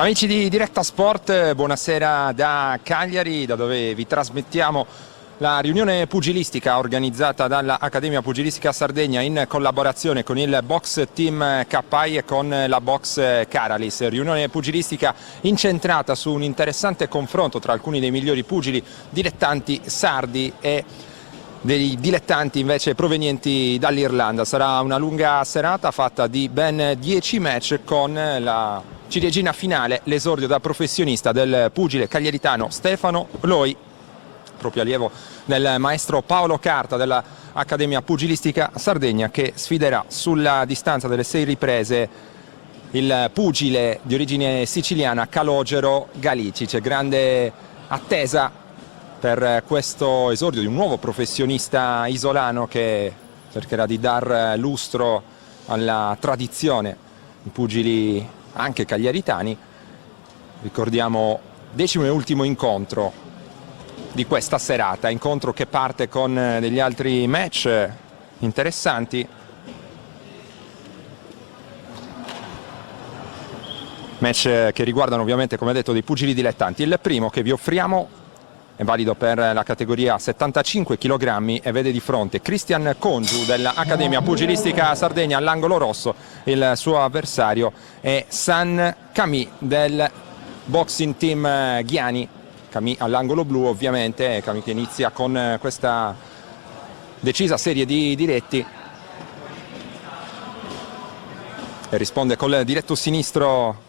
Amici di Diretta Sport, buonasera da Cagliari, da dove vi trasmettiamo la riunione pugilistica organizzata dall'Accademia Pugilistica Sardegna in collaborazione con il Box Team KI e con la Box Caralis. Riunione pugilistica incentrata su un interessante confronto tra alcuni dei migliori pugili dilettanti sardi e dei dilettanti invece provenienti dall'Irlanda. Sarà una lunga serata fatta di ben 10 match con la ciliegina finale, l'esordio da professionista del pugile cagliaritano Stefano Loi, proprio allievo del maestro Paolo Carta dell'Accademia Pugilistica Sardegna, che sfiderà sulla distanza delle 6 riprese il pugile di origine siciliana Calogero Galici. C'è grande attesa per questo esordio di un nuovo professionista isolano che cercherà di dar lustro alla tradizione di pugili anche cagliaritani. Ricordiamo 10° e ultimo incontro di questa serata, incontro che parte con degli altri match interessanti. Match che riguardano ovviamente, come detto, dei pugili dilettanti. Il primo che vi offriamo è valido per la categoria 75 kg e vede di fronte Cristian Congiu dell'Accademia Pugilistica Sardegna all'angolo rosso. Il suo avversario è San Camì del Boxing Team Ghiani. Camì all'angolo blu ovviamente, Camì che inizia con questa decisa serie di diretti e risponde col diretto sinistro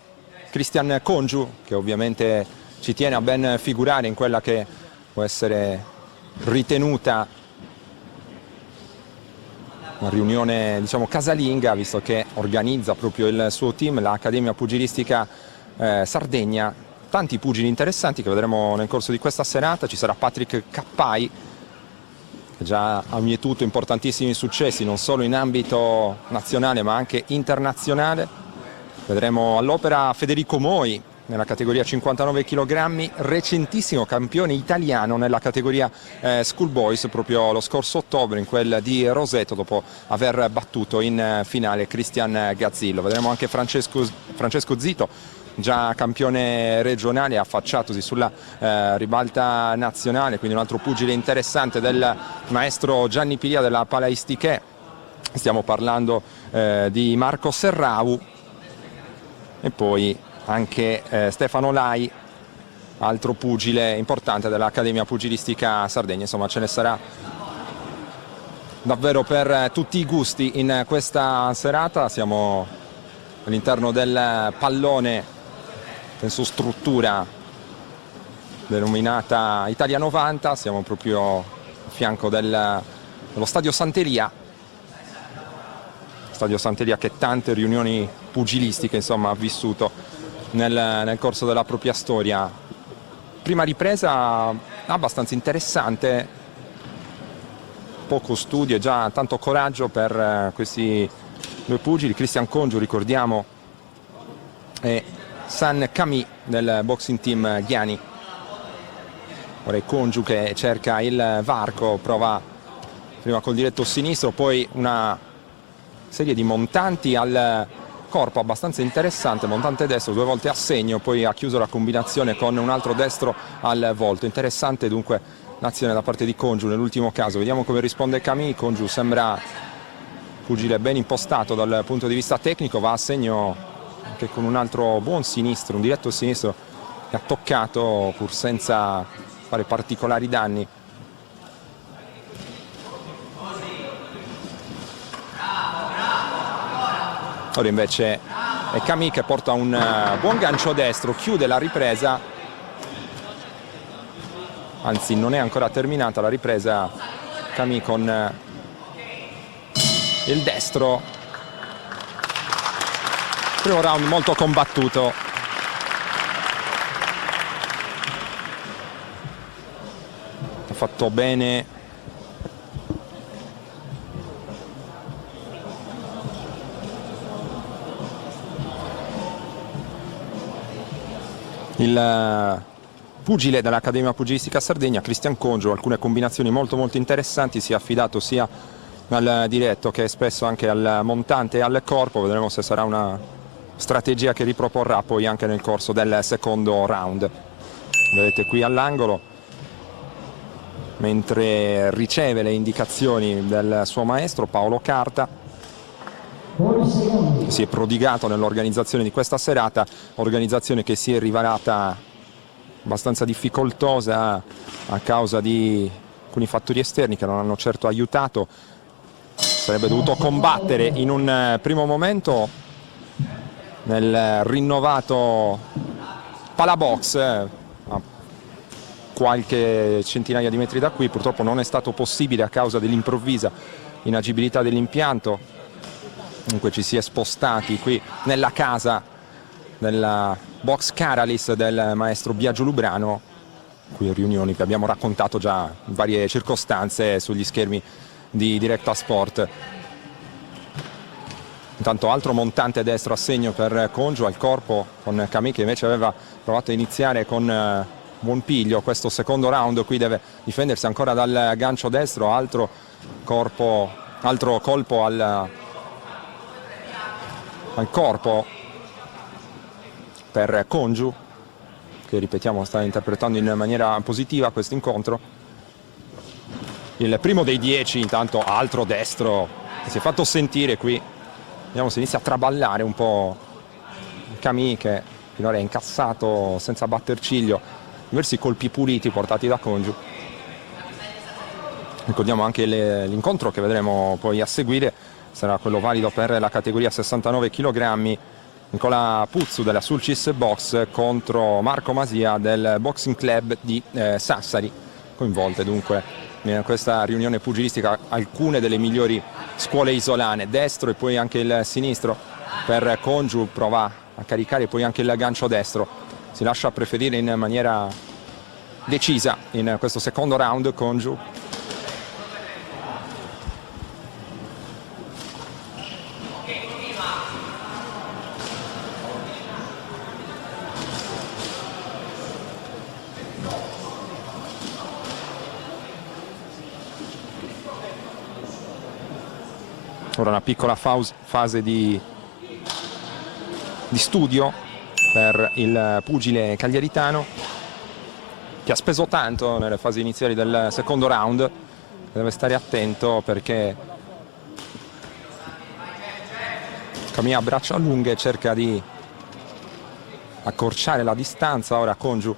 Cristian Congiu, che ovviamente ci tiene a ben figurare in quella che può essere ritenuta una riunione, diciamo, casalinga, visto che organizza proprio il suo team, l'Accademia Pugilistica Sardegna. Tanti pugili interessanti che vedremo nel corso di questa serata. Ci sarà Patrick Cappai, che già ha mietuto importantissimi successi non solo in ambito nazionale ma anche internazionale. Vedremo all'opera Federico Moi nella categoria 59 kg, recentissimo campione italiano nella categoria Schoolboys proprio lo scorso ottobre in quel di Roseto, dopo aver battuto in finale Cristian Gazzillo. Vedremo anche Francesco Zito, già campione regionale, affacciatosi sulla ribalta nazionale, quindi un altro pugile interessante del maestro Gianni Pilia della Palaistiche. Stiamo parlando di Marco Serrau e poi anche Stefano Lai, altro pugile importante dell'Accademia Pugilistica Sardegna. Insomma, ce ne sarà davvero per tutti i gusti in questa serata. Siamo all'interno del pallone, penso struttura denominata Italia 90, siamo proprio a fianco dello Stadio Santeria. Stadio Santeria che tante riunioni pugilistiche, insomma, ha vissuto nel corso della propria storia. Prima ripresa abbastanza interessante, poco studio e già tanto coraggio per questi due pugili. Cristian Congiu, ricordiamo, e San Camì del Boxing Team Ghiani. Ora è Congiu che cerca il varco, prova prima col diretto sinistro, poi una serie di montanti al corpo abbastanza interessante, montante destro 2 volte a segno, poi ha chiuso la combinazione con un altro destro al volto. Interessante dunque l'azione da parte di Congiu nell'ultimo caso. Vediamo come risponde Camì. Congiu sembra pugile ben impostato dal punto di vista tecnico, va a segno anche con un altro buon sinistro, un diretto sinistro che ha toccato pur senza fare particolari danni. Ora invece è Camì che porta un buon gancio destro, chiude la ripresa, anzi non è ancora terminata la ripresa. Camì con il destro. Primo round molto combattuto. Ha fatto bene il pugile dell'Accademia Pugilistica Sardegna, Cristian Congiu. Alcune combinazioni molto interessanti, si è affidato sia al diretto che spesso anche al montante e al corpo. Vedremo se sarà una strategia che riproporrà poi anche nel corso del secondo round. Vedete qui all'angolo, mentre riceve le indicazioni del suo maestro Paolo Carta, che si è prodigato nell'organizzazione di questa serata, organizzazione che si è rivelata abbastanza difficoltosa a causa di alcuni fattori esterni che non hanno certo aiutato. Sarebbe dovuto combattere in un primo momento nel rinnovato Palabox a qualche centinaia di metri da qui. Purtroppo non è stato possibile a causa dell'improvvisa inagibilità dell'impianto. Dunque ci si è spostati qui nella casa della box Caralis del maestro Biagio Lubrano, qui riunioni che abbiamo raccontato già in varie circostanze sugli schermi di Directa Sport. Intanto altro montante destro a segno per Congiu al corpo, con Camille che invece aveva provato a iniziare con buon piglio questo secondo round. Qui deve difendersi ancora dal gancio destro, altro colpo al corpo per Congiu, che ripetiamo sta interpretando in maniera positiva questo incontro. Il primo dei 10, intanto altro destro che si è fatto sentire qui. Vediamo se inizia a traballare un po' Camille, che finora è incassato senza batter ciglio diversi colpi puliti portati da Congiu. Ricordiamo anche l'incontro che vedremo poi a seguire, sarà quello valido per la categoria 69 kg. Nicola Puzzu della Sulcis Box contro Marco Masia del Boxing Club di Sassari. Coinvolte dunque in questa riunione pugilistica alcune delle migliori scuole isolane, destro e poi anche il sinistro per Congiu, prova a caricare poi anche il gancio destro, si lascia preferire in maniera decisa in questo secondo round Congiu. Ora una piccola fase di studio per il pugile cagliaritano, che ha speso tanto nelle fasi iniziali del secondo round. Deve stare attento perché Camille a braccia lunghe cerca di accorciare la distanza. Ora Congiu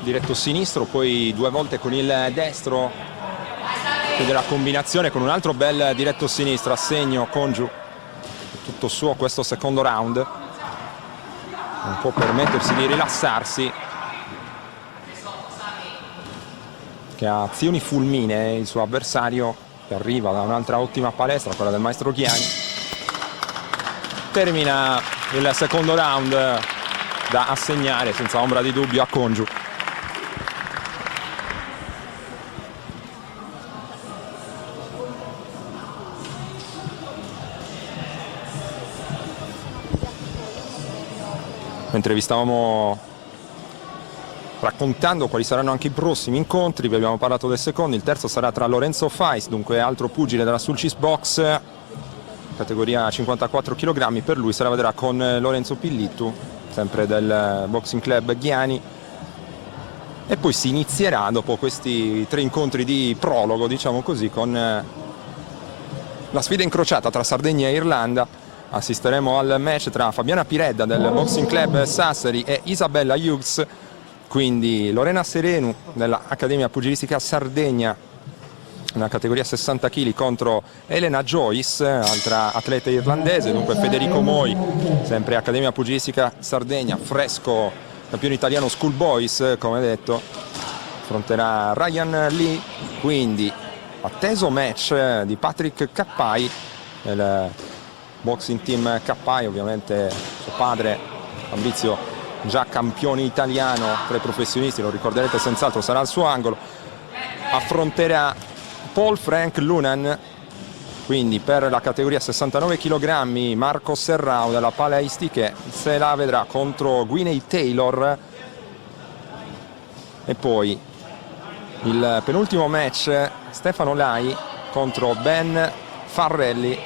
diretto sinistro, poi due volte con il destro, chiede la combinazione con un altro bel diretto sinistro a segno. Congiu tutto suo questo secondo round, non può permettersi di rilassarsi, che ha azioni fulminee il suo avversario, che arriva da un'altra ottima palestra, quella del maestro Ghiani. Termina il secondo round da assegnare senza ombra di dubbio a Congiu. Mentre vi stavamo raccontando quali saranno anche i prossimi incontri, vi abbiamo parlato del secondo, il terzo sarà tra Lorenzo Fais, dunque altro pugile della Sulcis Box, categoria 54 kg, per lui sarà vedrà con Lorenzo Pillittu, sempre del Boxing Club Ghiani, e poi si inizierà dopo questi tre incontri di prologo, diciamo così, con la sfida incrociata tra Sardegna e Irlanda. Assisteremo al match tra Fabiana Piredda del Boxing Club Sassari e Isabella Hughes, quindi Lorena Serenu dell'Accademia Pugilistica Sardegna nella categoria 60 kg contro Elena Joyce, altra atleta irlandese. Dunque Federico Moi, sempre Accademia Pugilistica Sardegna, fresco campione italiano Schoolboys, come detto, affronterà Ryan Lee. Quindi atteso match di Patrick Cappai, il Boxing Team Cappai, ovviamente suo padre Fabrizio, già campione italiano tra i professionisti, lo ricorderete senz'altro, sarà al suo angolo. Affronterà Paul Frank Lunan quindi per la categoria 69 kg Marco Serrao della Palaistic se la vedrà contro Guinea Taylor. E poi il penultimo match, Stefano Lai contro Ben Farrelli,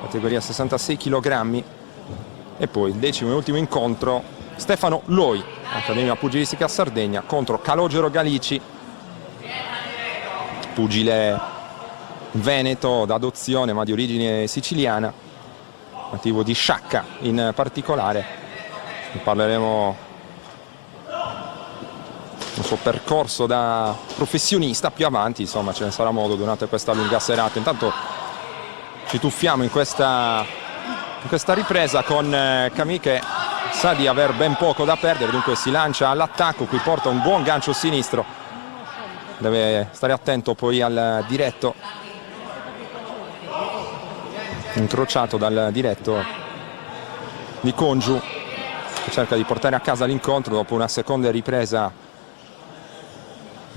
categoria 66 kg. E poi il decimo e ultimo incontro, Stefano Loi, Accademia Pugilistica Sardegna, contro Calogero Galici, pugile veneto d'adozione ma di origine siciliana, nativo di Sciacca in particolare. Ne parleremo del suo percorso da professionista più avanti, insomma ce ne sarà modo durante questa lunga serata. Intanto ci tuffiamo in questa ripresa con Camille che sa di aver ben poco da perdere, dunque si lancia all'attacco, qui porta un buon gancio sinistro, deve stare attento poi al diretto, incrociato dal diretto di Congiu, che cerca di portare a casa l'incontro dopo una seconda ripresa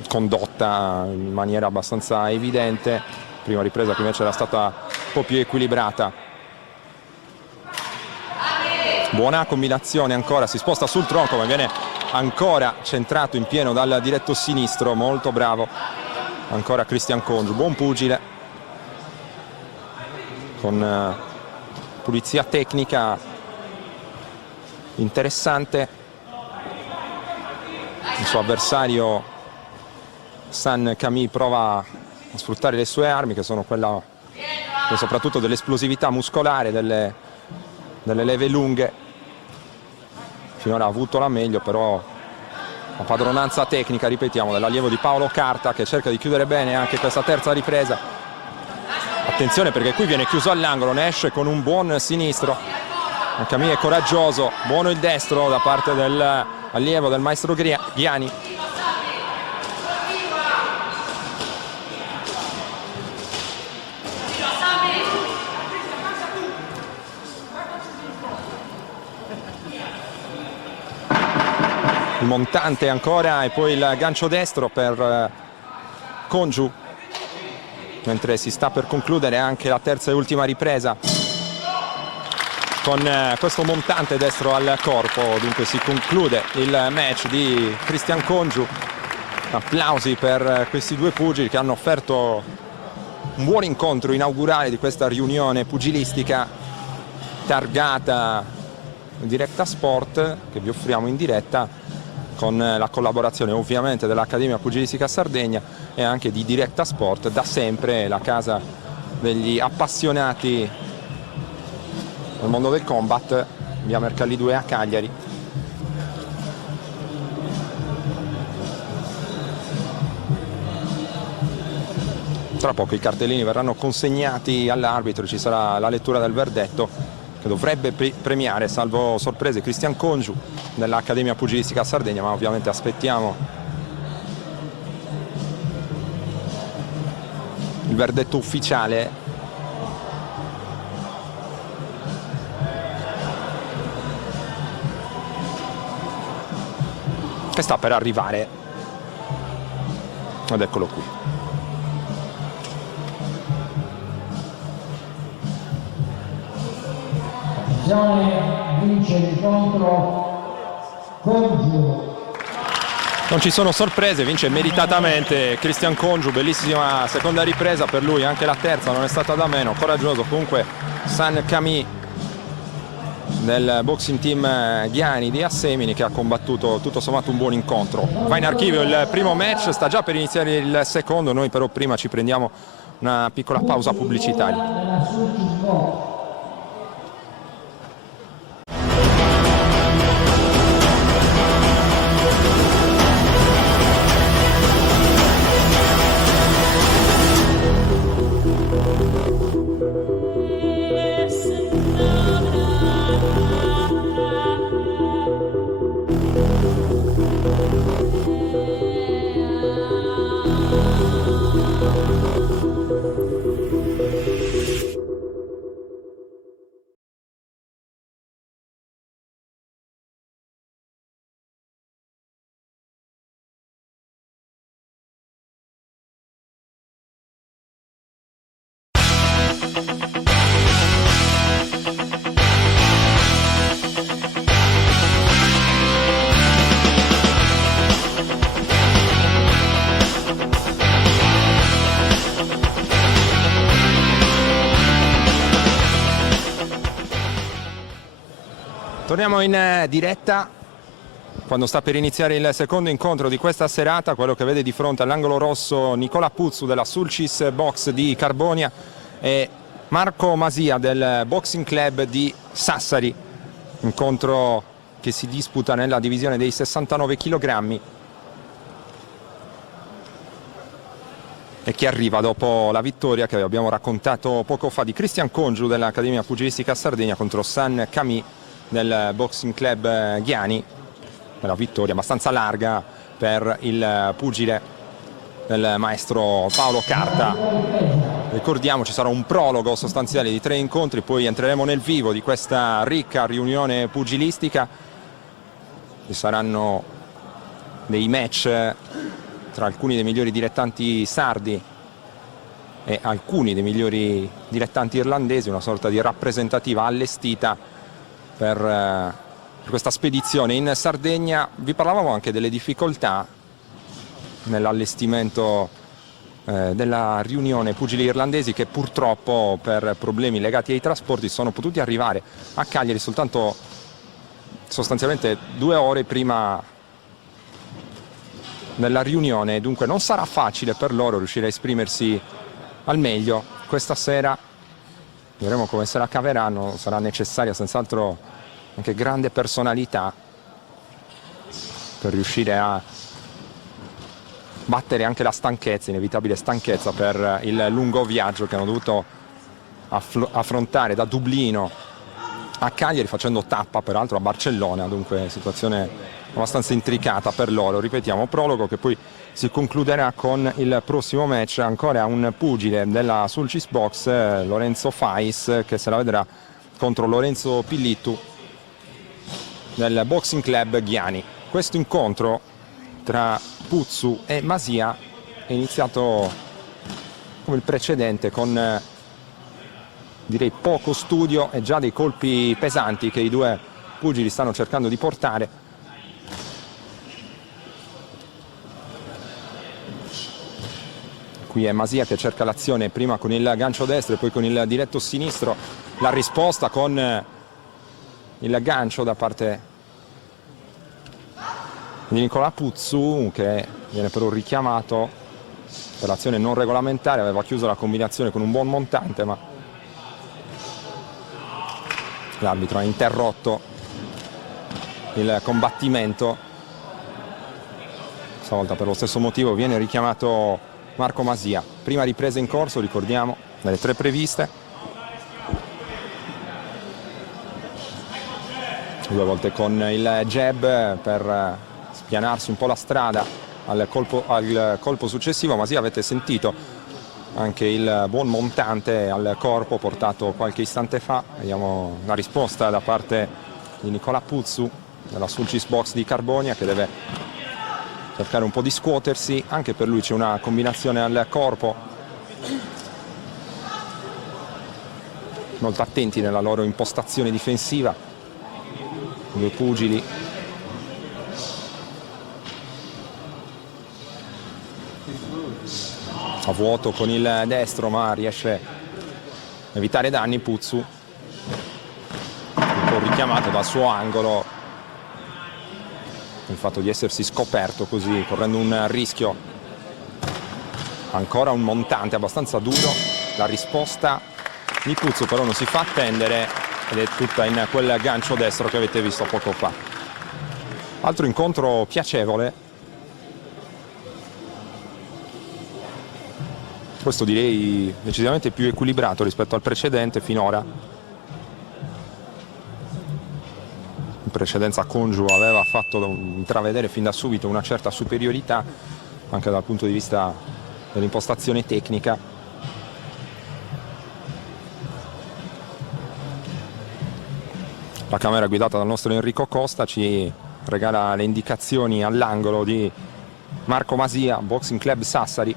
condotta in maniera abbastanza evidente. Prima ripresa che invece era stata un po' più equilibrata. Buona combinazione ancora, si sposta sul tronco ma viene ancora centrato in pieno dal diretto sinistro, molto bravo ancora Christian Congiu, buon pugile con pulizia tecnica interessante. Il suo avversario San Camille prova a sfruttare le sue armi, che sono quella soprattutto dell'esplosività muscolare, delle leve lunghe. Finora ha avuto la meglio, però la padronanza tecnica, ripetiamo, dell'allievo di Paolo Carta, che cerca di chiudere bene anche questa terza ripresa. Attenzione perché qui viene chiuso all'angolo, ne esce con un buon sinistro. Camille è coraggioso, buono il destro da parte dell'allievo del maestro Ghiani. Il montante ancora e poi il gancio destro per Congiu, mentre si sta per concludere anche la terza e ultima ripresa con questo montante destro al corpo. Dunque si conclude il match di Christian Congiu. Applausi per questi due pugili che hanno offerto un buon incontro inaugurale di questa riunione pugilistica targata Directa Sport, che vi offriamo in diretta con la collaborazione ovviamente dell'Accademia Pugilistica Sardegna e anche di Directa Sport, da sempre la casa degli appassionati del mondo del combat, via Mercalli 2 a Cagliari. Tra poco i cartellini verranno consegnati all'arbitro, ci sarà la lettura del verdetto che dovrebbe premiare, salvo sorprese, Christian Congiu dell'Accademia Pugilistica Sardegna, ma ovviamente aspettiamo il verdetto ufficiale. Che sta per arrivare. Ed eccolo qui. Vince l'incontro Congiu. Non ci sono sorprese, vince meritatamente Christian Congiu, bellissima seconda ripresa per lui, anche la terza non è stata da meno, coraggioso comunque San Camille del boxing team Ghiani di Assemini, che ha combattuto tutto sommato un buon incontro. Va in archivio il primo match, sta già per iniziare il secondo, noi però prima ci prendiamo una piccola pausa pubblicitaria. Torniamo in diretta quando sta per iniziare il secondo incontro di questa serata. Quello che vede di fronte all'angolo rosso Nicola Puzzu della Sulcis Box di Carbonia e Marco Masia del Boxing Club di Sassari. Incontro che si disputa nella divisione dei 69 kg e che arriva dopo la vittoria che abbiamo raccontato poco fa di Cristian Congiu dell'Accademia Pugilistica Sardegna contro San Camì del Boxing Club Ghiani. Una vittoria abbastanza larga per il pugile del maestro Paolo Carta. Ricordiamo ci sarà un prologo sostanziale di 3 incontri, poi entreremo nel vivo di questa ricca riunione pugilistica. Ci saranno dei match tra alcuni dei migliori dilettanti sardi e alcuni dei migliori dilettanti irlandesi, una sorta di rappresentativa allestita per questa spedizione in Sardegna. Vi parlavamo anche delle difficoltà nell'allestimento della riunione pugili irlandesi, che purtroppo per problemi legati ai trasporti sono potuti arrivare a Cagliari soltanto sostanzialmente 2 ore prima della riunione. Dunque non sarà facile per loro riuscire a esprimersi al meglio questa sera. Vedremo come se la caveranno. Sarà necessaria senz'altro anche grande personalità per riuscire a battere anche la stanchezza, inevitabile stanchezza per il lungo viaggio che hanno dovuto affrontare da Dublino a Cagliari, facendo tappa peraltro a Barcellona. Dunque situazione abbastanza intricata per loro. Ripetiamo, prologo che poi si concluderà con il prossimo match. Ancora un pugile della Sulcis Box, Lorenzo Fais, che se la vedrà contro Lorenzo Pillittu del Boxing Club Ghiani. Questo incontro tra Puzzu e Masia è iniziato come il precedente, con direi poco studio e già dei colpi pesanti che i due pugili stanno cercando di portare. Qui è Masia che cerca l'azione prima con il gancio destro e poi con il diretto sinistro. La risposta con il gancio da parte di Nicola Puzzu, che viene però richiamato per l'azione non regolamentare. Aveva chiuso la combinazione con un buon montante, ma l'arbitro ha interrotto il combattimento. Stavolta per lo stesso motivo viene richiamato Marco Masia. Prima ripresa in corso, ricordiamo, delle 3 previste. 2 volte con il jab per spianarsi un po' la strada al colpo successivo. Masia, avete sentito anche il buon montante al corpo portato qualche istante fa. Vediamo la risposta da parte di Nicola Puzzu della Sulcis Box di Carbonia, che deve cercare un po' di scuotersi. Anche per lui c'è una combinazione al corpo. Molto attenti nella loro impostazione difensiva i due pugili. A vuoto con il destro, ma riesce a evitare danni Puzzu, un po' richiamato dal suo angolo, il fatto di essersi scoperto così, correndo un rischio. Ancora un montante abbastanza duro. La risposta di Puzzu però non si fa attendere ed è tutta in quel gancio destro che avete visto poco fa. Altro incontro piacevole. Questo direi decisamente più equilibrato rispetto al precedente finora. In precedenza Congiu aveva fatto intravedere fin da subito una certa superiorità anche dal punto di vista dell'impostazione tecnica. La camera guidata dal nostro Enrico Costa ci regala le indicazioni all'angolo di Marco Masia, Boxing Club Sassari.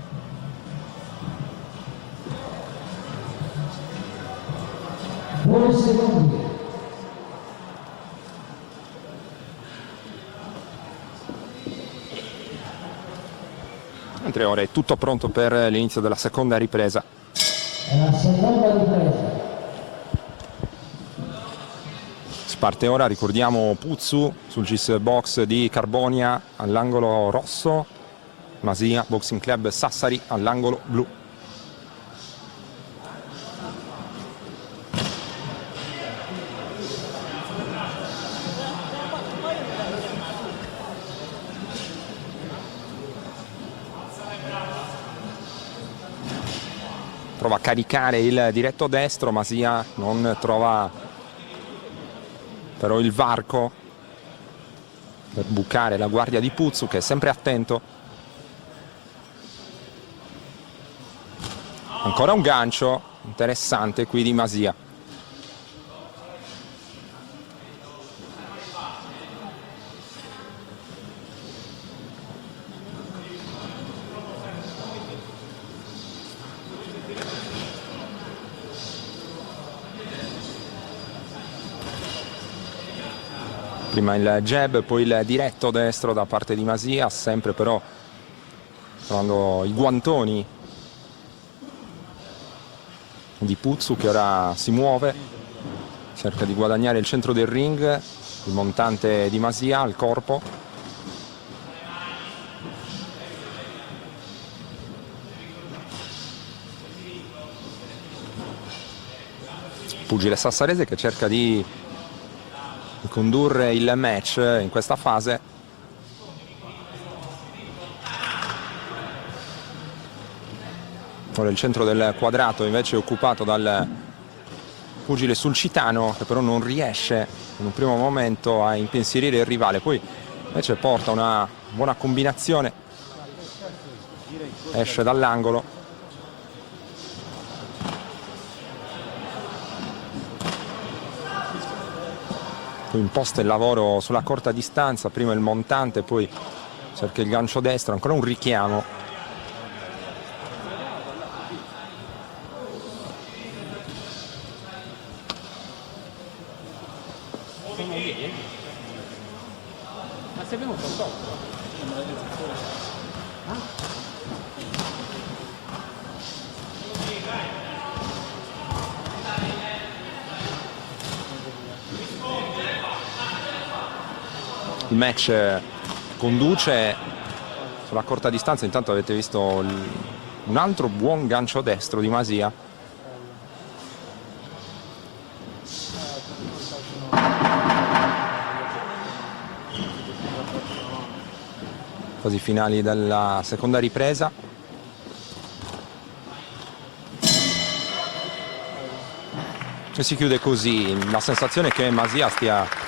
Mentre ora è tutto pronto per l'inizio della seconda ripresa. parte ora, ricordiamo Puzzu sul GIS box di Carbonia all'angolo rosso, Masia Boxing Club Sassari all'angolo blu. Prova a caricare il diretto destro, Masia non trova però il varco per bucare la guardia di Puzzu, che è sempre attento. Ancora un gancio interessante qui di Masia. Prima il jab, poi il diretto destro da parte di Masia, sempre però trovando i guantoni di Puzzu, che ora si muove, cerca di guadagnare il centro del ring, il montante di Masia al corpo. Pugile sassarese che cerca di condurre il match in questa fase. Ora il centro del quadrato invece è occupato dal pugile sulcitano, che però non riesce in un primo momento a impensierire il rivale, poi invece porta una buona combinazione, esce dall'angolo. Poi imposta il lavoro sulla corta distanza, prima il montante, poi cerca il gancio destro, ancora un richiamo. Ma sei venuto un po'? Il match conduce sulla corta distanza, intanto avete visto un altro buon gancio destro di Masia. Fasi finali della seconda ripresa. E si chiude così, la sensazione è che Masia stia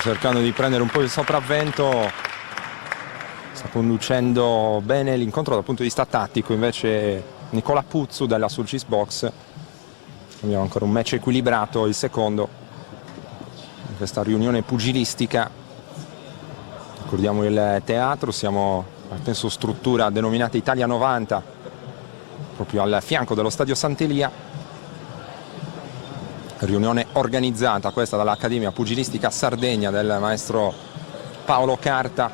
cercando di prendere un po' il sopravvento, sta conducendo bene l'incontro dal punto di vista tattico, invece Nicola Puzzu della Sulcis Box. Abbiamo ancora un match equilibrato, il secondo in questa riunione pugilistica. Ricordiamo il teatro, siamo penso struttura denominata Italia 90, proprio al fianco dello stadio Sant'Elia. Riunione organizzata questa dall'Accademia Pugilistica Sardegna del maestro Paolo Carta.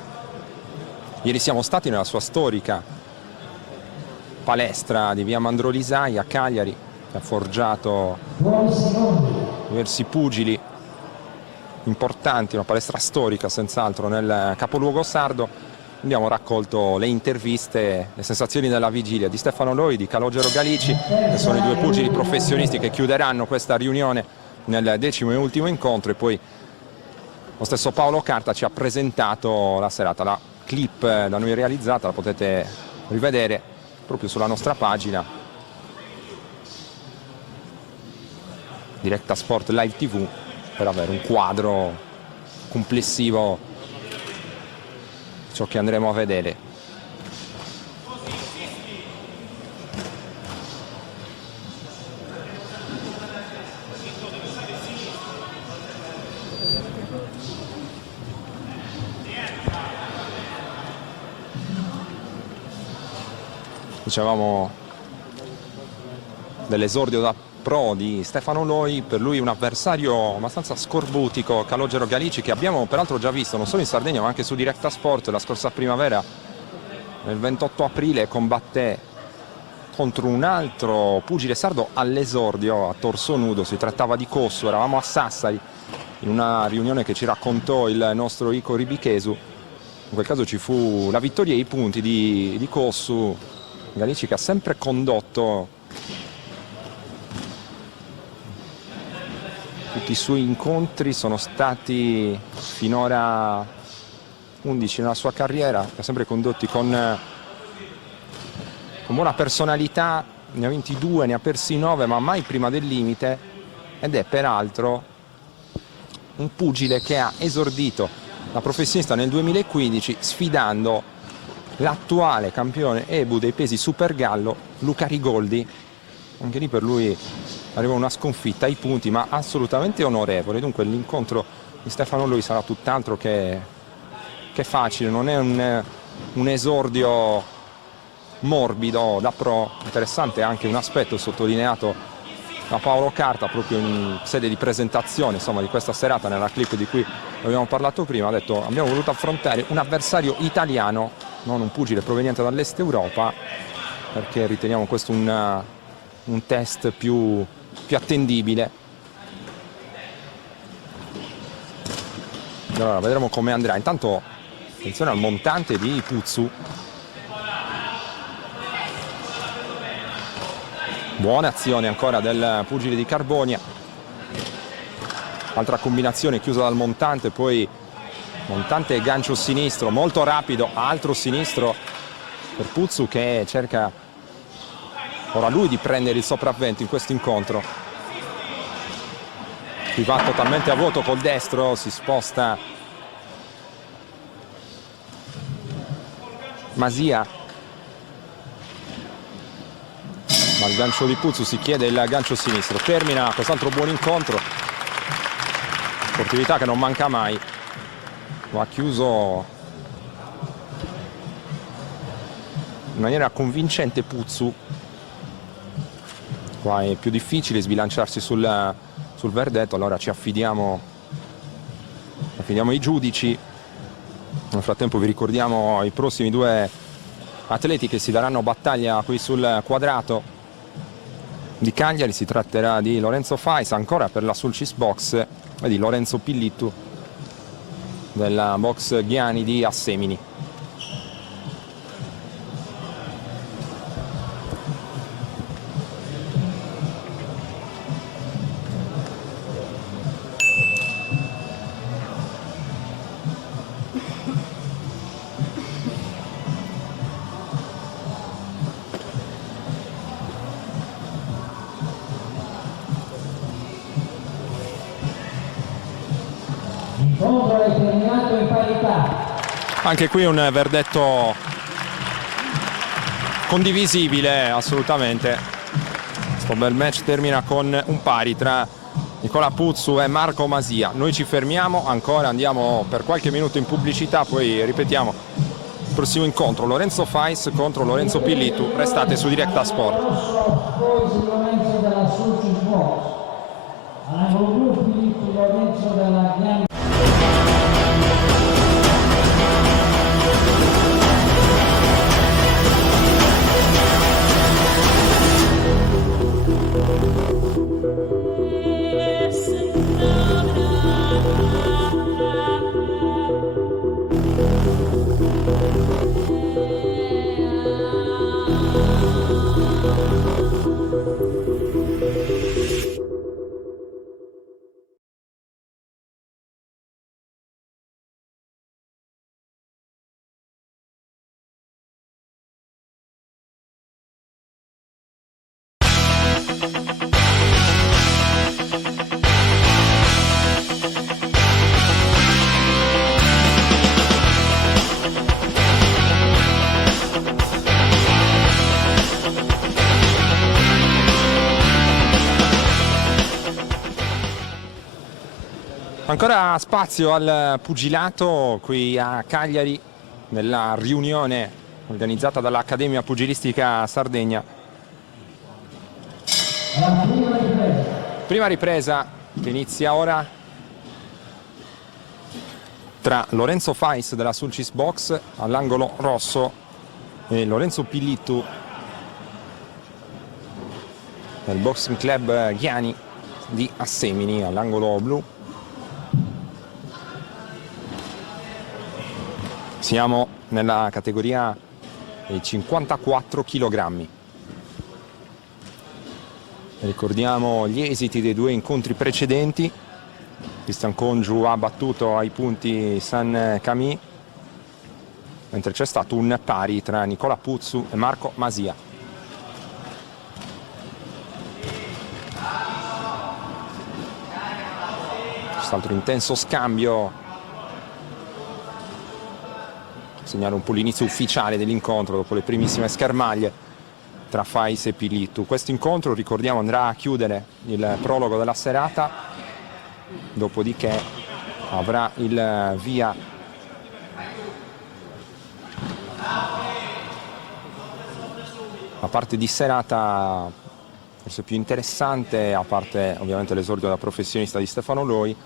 Ieri siamo stati nella sua storica palestra di via Mandrolisai a Cagliari, che ha forgiato diversi pugili importanti, una palestra storica senz'altro nel capoluogo sardo. Abbiamo raccolto le interviste, le sensazioni della vigilia di Stefano Loi, di Calogero Galici, che sono i due pugili professionisti che chiuderanno questa riunione nel 10° e ultimo incontro, e poi lo stesso Paolo Carta ci ha presentato la serata. La clip da noi realizzata la potete rivedere proprio sulla nostra pagina Directa Sport Live TV, per avere un quadro complessivo ciò che andremo a vedere. Dicevamo dell'esordio da pro di Stefano Loi, per lui un avversario abbastanza scorbutico, Calogero Galici, che abbiamo peraltro già visto non solo in Sardegna ma anche su Directa Sport la scorsa primavera. Nel 28 aprile combatté contro un altro pugile sardo all'esordio a torso nudo. Si trattava di Cossu, eravamo a Sassari in una riunione che ci raccontò il nostro Ico Ribichesu. In quel caso ci fu la vittoria e i punti di Cossu. Galici che ha sempre condotto tutti i suoi incontri, sono stati finora 11 nella sua carriera, ha sempre condotti con buona personalità, ne ha vinti 2, ne ha persi 9, ma mai prima del limite, ed è peraltro un pugile che ha esordito da professionista nel 2015 sfidando l'attuale campione EBU dei pesi super gallo Luca Rigoldi. Anche lì per lui arriva una sconfitta ai punti, ma assolutamente onorevole. Dunque l'incontro di Stefano Lui sarà tutt'altro che facile, non è un esordio morbido da pro. Interessante anche un aspetto sottolineato da Paolo Carta proprio in sede di presentazione, insomma, di questa serata, nella clip di cui abbiamo parlato prima. Ha detto: abbiamo voluto affrontare un avversario italiano, non un pugile proveniente dall'est Europa, perché riteniamo questo un test più attendibile. Allora vedremo come andrà. Intanto attenzione al montante di Puzzu. Buona azione ancora del pugile di Carbonia. Altra combinazione chiusa dal montante, poi montante e gancio sinistro, molto rapido, altro sinistro per Puzzu che cerca ora lui di prendere il sopravvento in questo incontro. Qui va totalmente a vuoto col destro, si sposta Masia. Dal gancio di Puzzu si chiede il gancio sinistro. Termina quest'altro buon incontro. Sportività che non manca mai. Lo ha chiuso in maniera convincente Puzzu. Qua è più difficile sbilanciarsi sul verdetto, allora ci affidiamo ai giudici. Nel frattempo vi ricordiamo i prossimi 2 atleti che si daranno battaglia qui sul quadrato di Cagliari. Si tratterà di Lorenzo Fais ancora per la Sulcis Box e di Lorenzo Pillittu della Box Ghiani di Assemini. L'incontro è terminato in parità. Anche qui un verdetto condivisibile, assolutamente. Questo bel match termina con un pari tra Nicola Puzzu e Marco Masia. Noi ci fermiamo ancora, andiamo per qualche minuto in pubblicità, poi ripetiamo il prossimo incontro: Lorenzo Fais contro Lorenzo Pillittu. Restate su Directa Sport. Poi Lorenzo della Sulcis Box. All'angolo blu Pillittu Lorenzo della Ghiani. Ancora spazio al pugilato qui a Cagliari, nella riunione organizzata dall'Accademia Pugilistica Sardegna. Prima ripresa che inizia ora tra Lorenzo Fais della Sulcis Box all'angolo rosso e Lorenzo Pillittu del Boxing Club Ghiani di Assemini all'angolo blu. Siamo nella categoria dei 54 kg. Ricordiamo gli esiti dei due incontri precedenti. Cristian Congiu ha battuto ai punti San Camì, mentre c'è stato un pari tra Nicola Puzzu e Marco Masia. Quest'altro intenso scambio. Segnare un po' l'inizio ufficiale dell'incontro dopo le primissime schermaglie tra Fais e Pilittu. Questo incontro, ricordiamo, andrà a chiudere il prologo della serata, dopodiché avrà il via la parte di serata forse più interessante, a parte ovviamente l'esordio da professionista di Stefano Loi,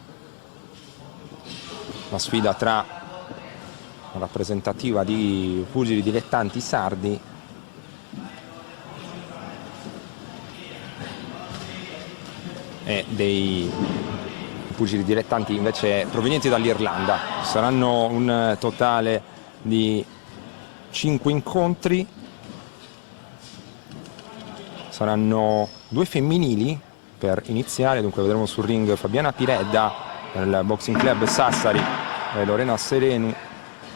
la sfida tra rappresentativa di pugili dilettanti sardi e dei pugili dilettanti invece provenienti dall'Irlanda. Saranno un totale di 5 incontri, saranno 2 femminili per iniziare, dunque vedremo sul ring Fabiana Piredda del Boxing Club Sassari e Lorena Serenu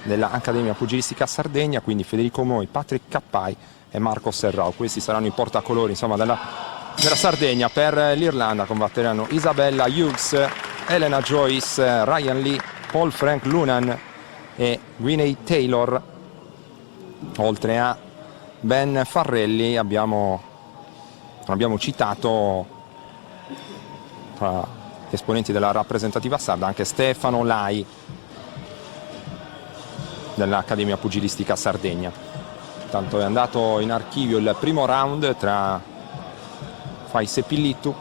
della Accademia Pugilistica Sardegna, quindi Federico Moi, Patrick Cappai e Marco Serrao. Questi saranno i portacolori, insomma, della Sardegna. Per l'Irlanda combatteranno Isabella Hughes, Elena Joyce, Ryan Lee, Paul Frank Lunan e Gwyneth Taylor. Oltre a Ben Farrelli abbiamo citato tra gli esponenti della rappresentativa sarda anche Stefano Lai dell'Accademia Pugilistica Sardegna. Tanto è andato in archivio il primo round tra Fais e Pilittu.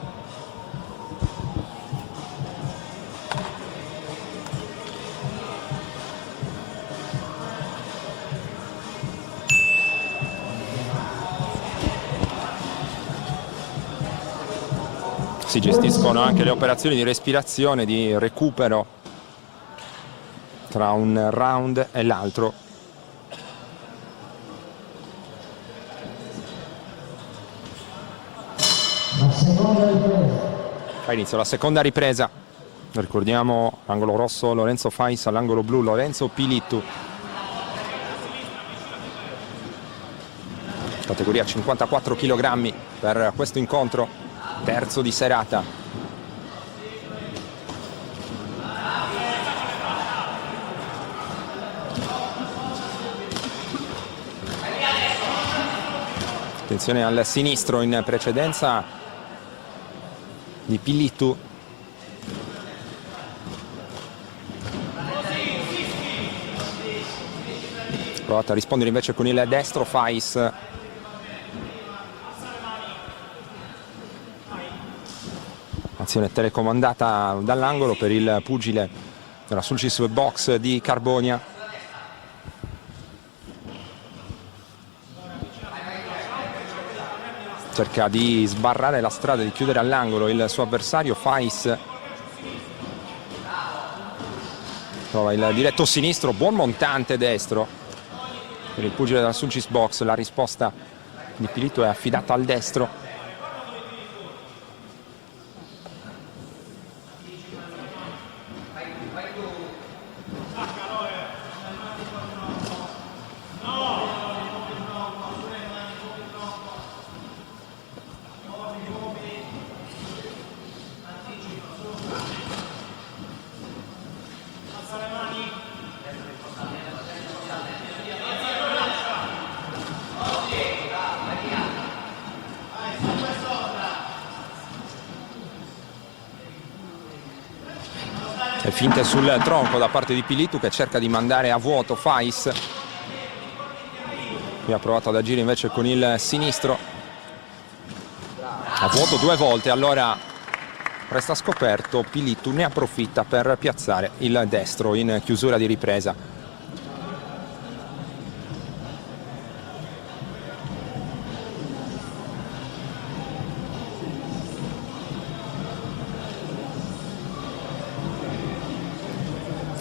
Si gestiscono anche le operazioni di respirazione, di recupero tra un round e l'altro. La seconda ripresa. Fa inizio la seconda ripresa. Ricordiamo l'angolo rosso Lorenzo Fais, all'angolo blu Lorenzo Pilittu. Categoria 54 kg per questo incontro, terzo di serata. Attenzione al sinistro in precedenza di Pilittu. Provata a rispondere invece con il destro Fais. Azione telecomandata dall'angolo per il pugile della Sulcis Box di Carbonia. Cerca di sbarrare la strada, di chiudere all'angolo il suo avversario. Fais trova il diretto sinistro, buon montante destro per il pugile della Sulcis Box. La risposta di Pilittu è affidata al destro. E finte sul tronco da parte di Pilittu, che cerca di mandare a vuoto Fais. Qui ha provato ad agire invece con il sinistro. A vuoto 2 volte, allora resta scoperto. Pilittu ne approfitta per piazzare il destro in chiusura di ripresa.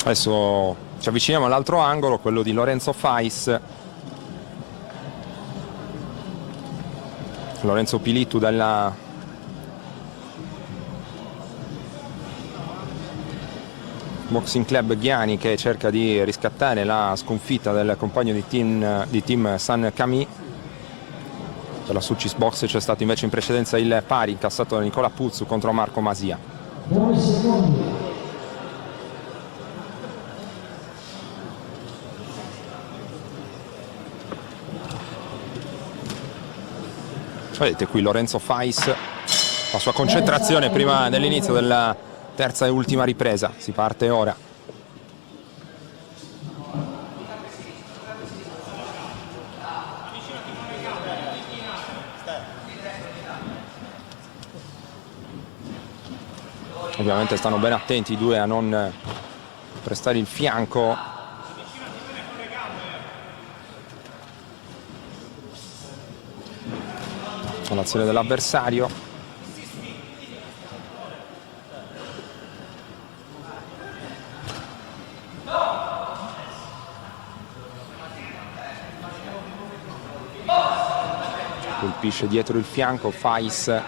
Adesso ci avviciniamo all'altro angolo, quello di Lorenzo Fais. Lorenzo Pilittu dalla Boxing Club Ghiani, che cerca di riscattare la sconfitta del compagno di team San Camì. Per la Sulcis Box c'è stato invece in precedenza il pari incassato da Nicola Puzzu contro Marco Masia. 9 secondi. Vedete qui Lorenzo Fais, la sua concentrazione prima dell'inizio della terza e ultima ripresa. Si parte ora. Ovviamente stanno ben attenti i due a non prestare il fianco all'azione dell'avversario. Colpisce dietro il fianco, Fais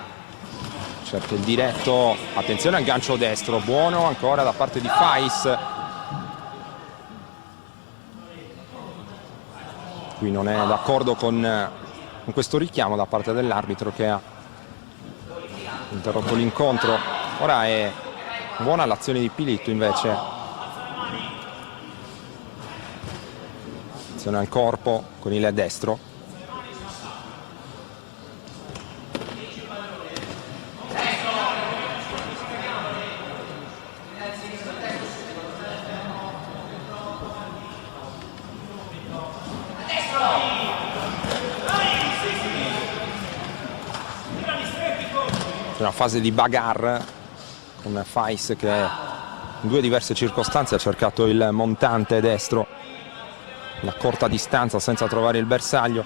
cerca il diretto, attenzione al gancio destro, buono ancora da parte di Fais. Qui non è d'accordo con questo richiamo da parte dell'arbitro, che ha interrotto l'incontro. Ora è buona l'azione di Pilittu invece. Azione al corpo con il destro. Una fase di bagarre con Fais che in due diverse circostanze ha cercato il montante destro da corta distanza senza trovare il bersaglio.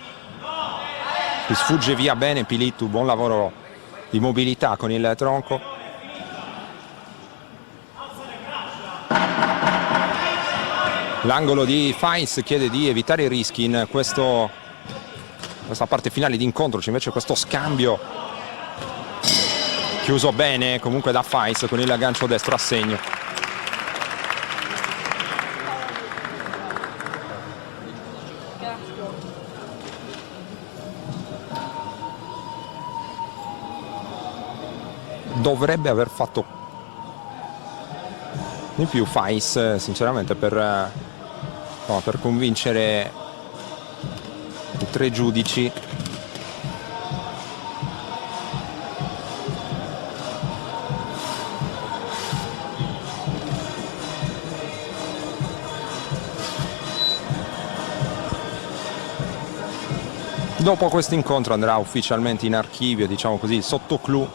Qui sfugge via bene Pilittu, buon lavoro di mobilità con il tronco. L'angolo di Fais chiede di evitare i rischi in questa parte finale di incontro. C'è invece questo scambio chiuso bene comunque da Fais con il gancio destro a segno. Dovrebbe aver fatto di più Fais sinceramente per convincere i tre giudici. Dopo questo incontro andrà ufficialmente in archivio, diciamo così, sotto clou.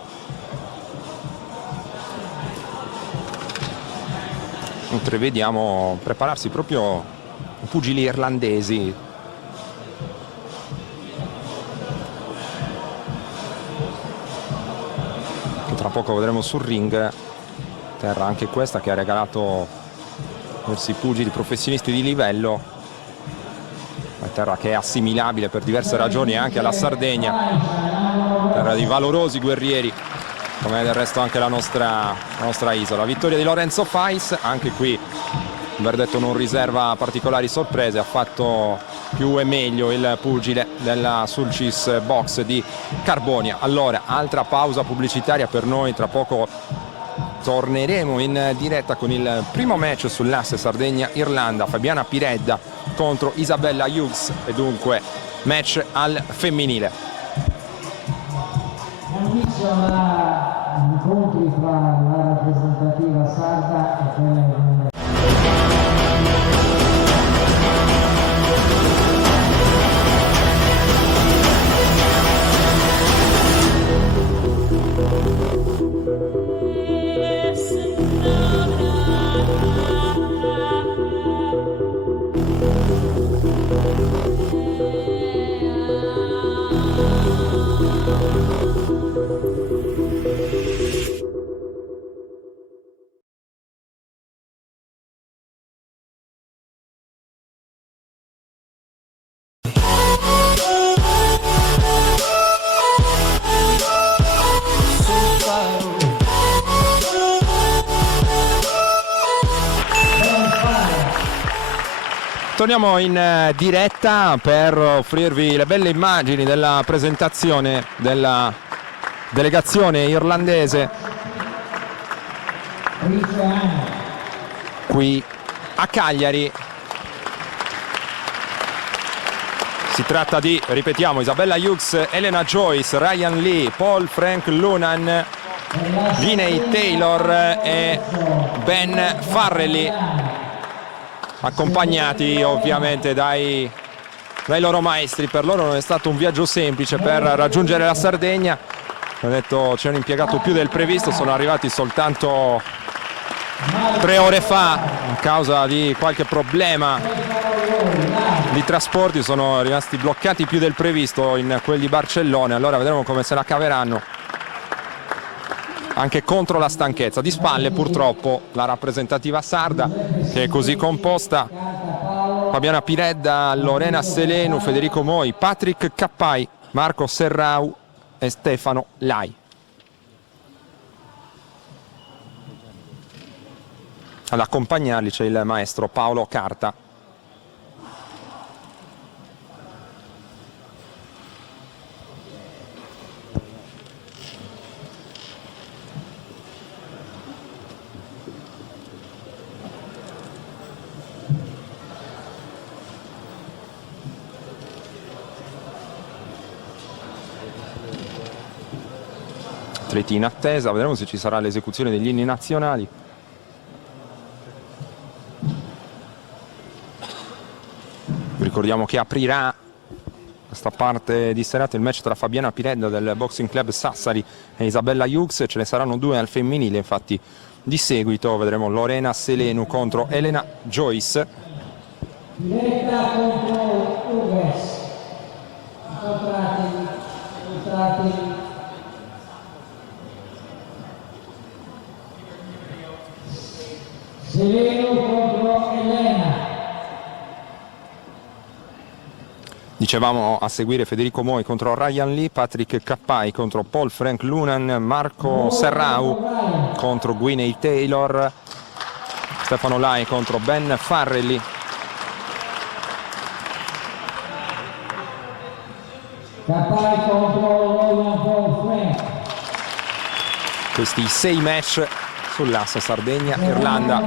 Mentre vediamo prepararsi proprio i pugili irlandesi. Che tra poco vedremo sul ring. Terra anche questa che ha regalato diversi pugili professionisti di livello. Terra che è assimilabile per diverse ragioni anche alla Sardegna, terra di valorosi guerrieri, come del resto anche la nostra isola. Vittoria di Lorenzo Fais, anche qui il verdetto non riserva particolari sorprese, ha fatto più e meglio il pugile della Sulcis Box di Carbonia. Allora, altra pausa pubblicitaria per noi, tra poco torneremo in diretta con il primo match sull'asse Sardegna-Irlanda, Fabiana Piredda contro Isabella Hughes, e dunque match al femminile. Inizio incontri tra la rappresentativa sarda e quella Torniamo in diretta per offrirvi le belle immagini della presentazione della delegazione irlandese qui a Cagliari. Si tratta di, ripetiamo, Isabella Hughes, Elena Joyce, Ryan Lee, Paul Frank Lunan, Viney Taylor e Ben Farrelly, accompagnati ovviamente dai loro maestri. Per loro non è stato un viaggio semplice per raggiungere la Sardegna. Ho detto ci hanno impiegato più del previsto, sono arrivati soltanto 3 ore fa a causa di qualche problema di trasporti, sono rimasti bloccati più del previsto in quel di Barcellona. Allora vedremo come se la caveranno anche contro la stanchezza. Di spalle purtroppo la rappresentativa sarda, che è così composta: Fabiana Piredda, Lorena Selenu, Federico Moi, Patrick Cappai, Marco Serrau e Stefano Lai. Ad accompagnarli c'è il maestro Paolo Carta. Atleti in attesa, vedremo se ci sarà l'esecuzione degli inni nazionali. Ricordiamo che aprirà questa parte di serata il match tra Fabiana Piredda del Boxing Club Sassari e Isabella Hughes. Ce ne saranno 2 al femminile, infatti di seguito vedremo Lorena Selenu contro Elena Joyce. Diretta contro Hughes. Incontrati. Selenu contro Elena. Dicevamo a seguire Federico Moi contro Ryan Lee, Patrick Cappai contro Paul Frank Lunan, Marco Serrau contro Gwyneth Taylor, Stefano Lai contro Ben Farrelly. Cappai contro William Paul Frank. Questi 6 match sull'asse Sardegna-Irlanda.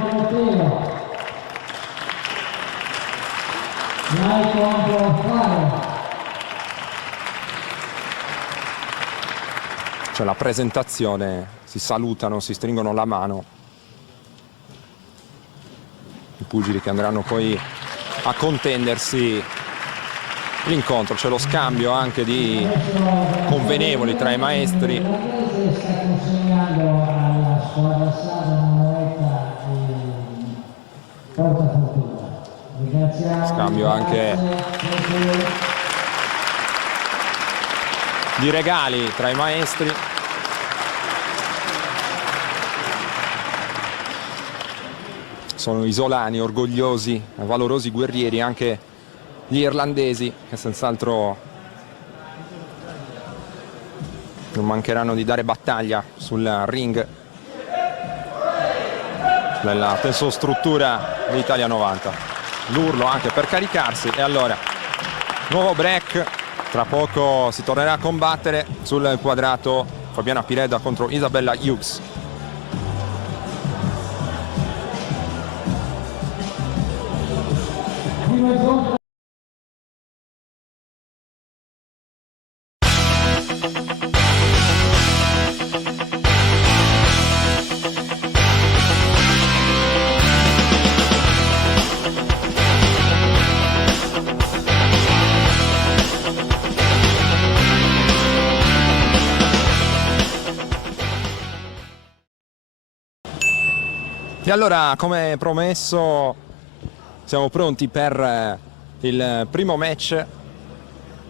Lai contro Farrell. C'è la presentazione, si salutano, si stringono la mano i pugili che andranno poi a contendersi l'incontro. C'è lo scambio anche di convenevoli tra i maestri. L'irlandese sta consegnando alla squadra sarda un'oretta di porta fortuna. Ringraziamo. Scambio anche di regali tra i maestri. Sono isolani, orgogliosi, valorosi guerrieri anche gli irlandesi, che senz'altro non mancheranno di dare battaglia sul ring della tensostruttura dell'Italia 90. L'urlo anche per caricarsi, e allora nuovo break, tra poco si tornerà a combattere sul quadrato Fabiana Piredda contro Isabella Hughes. E allora, come promesso, siamo pronti per il primo match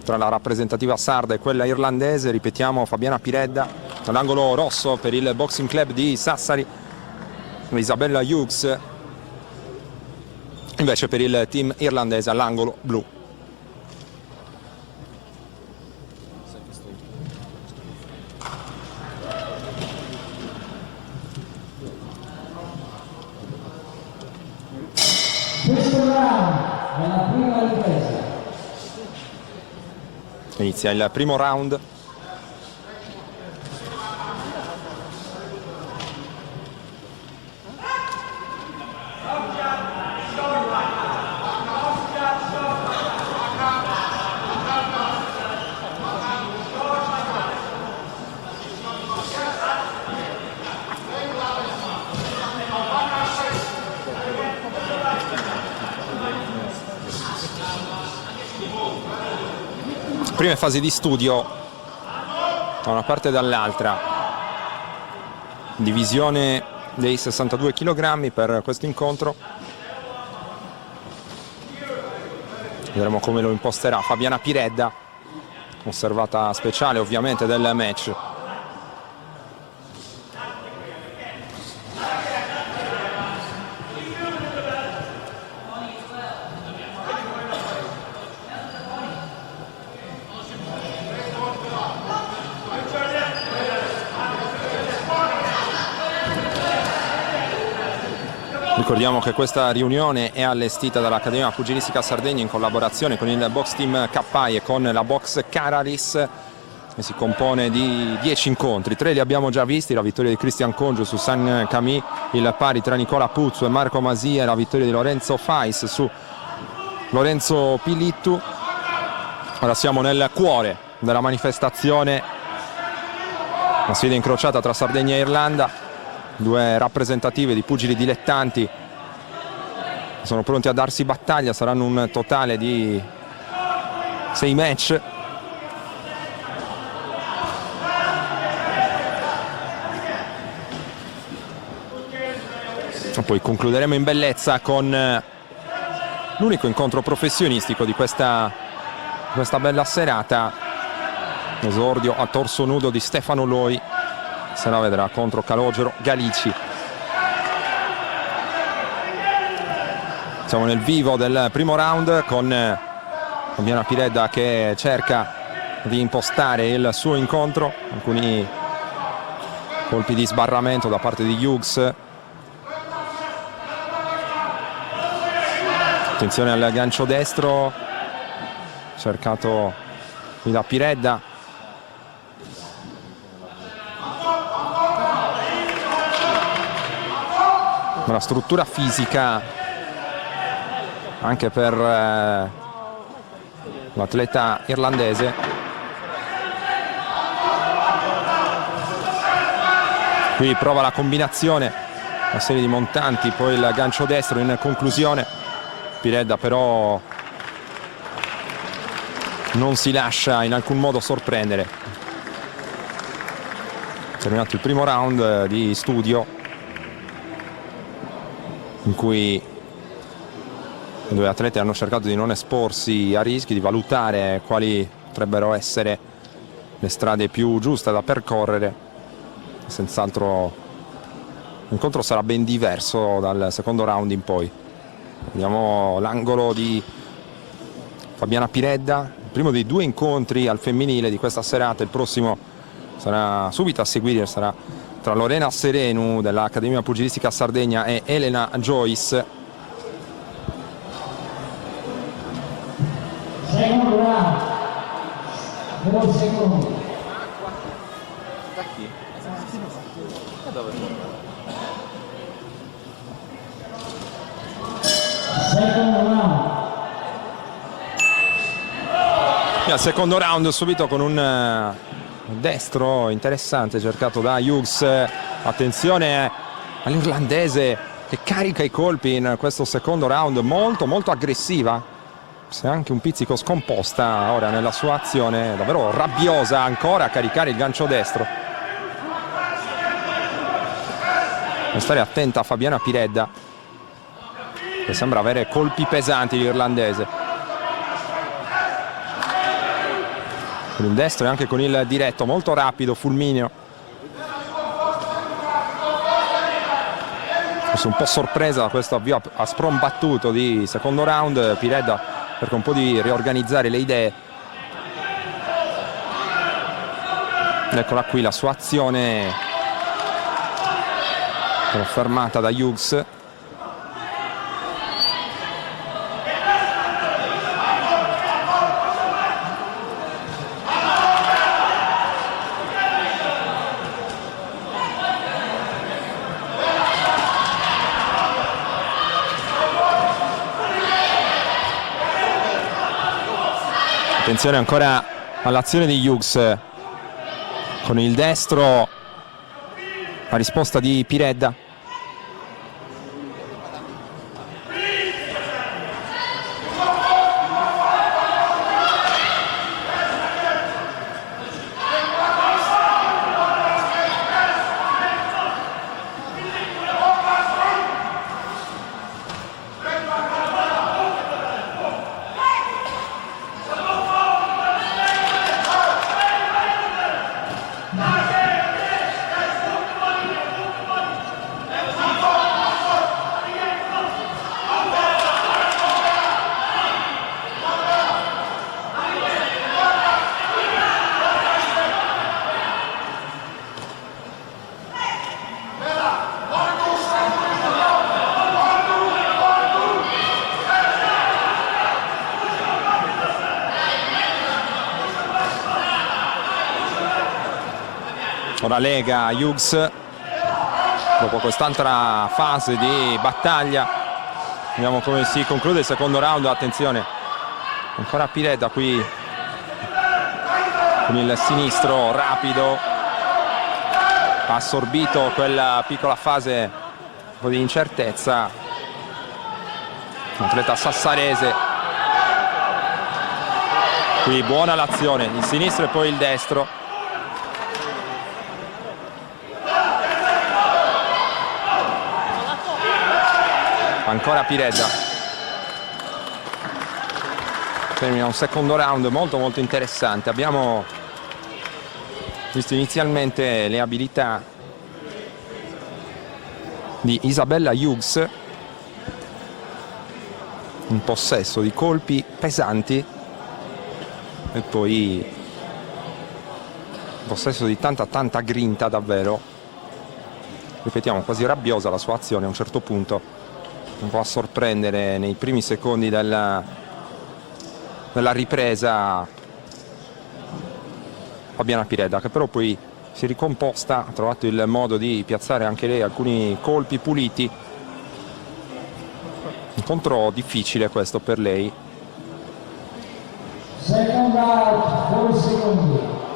tra la rappresentativa sarda e quella irlandese. Ripetiamo, Fabiana Piredda all'angolo rosso per il Boxing Club di Sassari, Isabella Hughes invece per il team irlandese all'angolo blu. Questo round alla prima ripresa. Inizia il primo round. Prime fasi di studio da una parte e dall'altra, divisione dei 62 kg per questo incontro. Vedremo come lo imposterà Fabiana Piredda, osservata speciale ovviamente del match. Ricordiamo che questa riunione è allestita dall'Accademia Pugilistica Sardegna in collaborazione con il Box Team Cappai e con la Box Caralis, e si compone di 10 incontri. 3 li abbiamo già visti: la vittoria di Cristian Congio su San Camì, il pari tra Nicola Puzzo e Marco Masia, e la vittoria di Lorenzo Fais su Lorenzo Pilittu. Ora siamo nel cuore della manifestazione, una sfida incrociata tra Sardegna e Irlanda, due rappresentative di pugili dilettanti sono pronti a darsi battaglia. Saranno un totale di 6 match. E poi concluderemo in bellezza con l'unico incontro professionistico di questa bella serata, esordio a torso nudo di Stefano Loi, se la vedrà contro Calogero Galici. Siamo nel vivo del primo round con Fabiana Piredda che cerca di impostare il suo incontro. Alcuni colpi di sbarramento da parte di Hughes. Attenzione al gancio destro cercato qui da Piredda. Una struttura fisica anche per l'atleta irlandese. Qui prova la combinazione, una serie di montanti, poi il gancio destro in conclusione. Piredda però non si lascia in alcun modo sorprendere. Terminato il primo round di studio, in cui i due atleti hanno cercato di non esporsi a rischi, di valutare quali potrebbero essere le strade più giuste da percorrere. Senz'altro l'incontro sarà ben diverso dal secondo round in poi. Vediamo l'angolo di Fabiana Piredda, il primo dei 2 incontri al femminile di questa serata. Il prossimo sarà subito a seguire, sarà tra Lorena Serenu dell'Accademia Pugilistica Sardegna e Elena Joyce. Secondo round, 2 secondi. Da chi? Da dove? Secondo round. E al secondo round subito con un destro interessante cercato da Hughes. Attenzione all'irlandese che carica i colpi in questo secondo round, molto molto aggressiva, se anche un pizzico scomposta ora nella sua azione, davvero rabbiosa ancora a caricare il gancio destro. Deve stare attenta a Fabiana Piredda, che sembra avere colpi pesanti l'irlandese. Con il destro e anche con il diretto, molto rapido, fulmineo. Forse un po' sorpresa da questo avvio a sprombattuto di secondo round. Piredda cerca un po' di riorganizzare le idee. Eccola qui la sua azione, fermata da Hughes. Attenzione ancora all'azione di Hughes con il destro, la risposta di Piredda. Ora lega Hughes dopo quest'altra fase di battaglia. Vediamo come si conclude il secondo round. Attenzione, ancora Piredda qui con il sinistro rapido, ha assorbito quella piccola fase un po' di incertezza. Atleta sassarese, qui buona l'azione, il sinistro e poi il destro. Ancora Piredda. Termina un secondo round molto interessante. Abbiamo visto inizialmente le abilità di Isabella Hughes in possesso di colpi pesanti e poi in possesso di tanta grinta davvero. Ripetiamo, quasi rabbiosa la sua azione a un certo punto. Un po' a sorprendere nei primi secondi della ripresa Fabiana Piredda, che però poi si è ricomposta, ha trovato il modo di piazzare anche lei alcuni colpi puliti. Incontro difficile questo per lei. Second out, 4 secondi.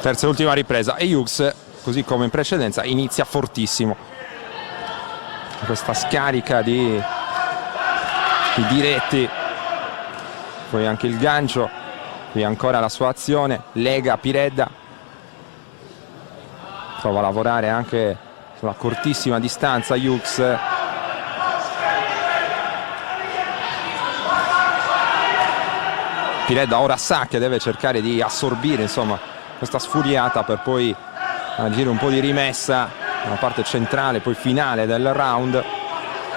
Terza e ultima ripresa e Hughes, così come in precedenza, inizia fortissimo. Questa scarica di diretti, poi anche il gancio, qui ancora la sua azione, lega Piredda, prova a lavorare anche sulla cortissima distanza Hughes. Piredda ora sa che deve cercare di assorbire, insomma, questa sfuriata per poi agire un po' di rimessa nella parte centrale, poi finale del round.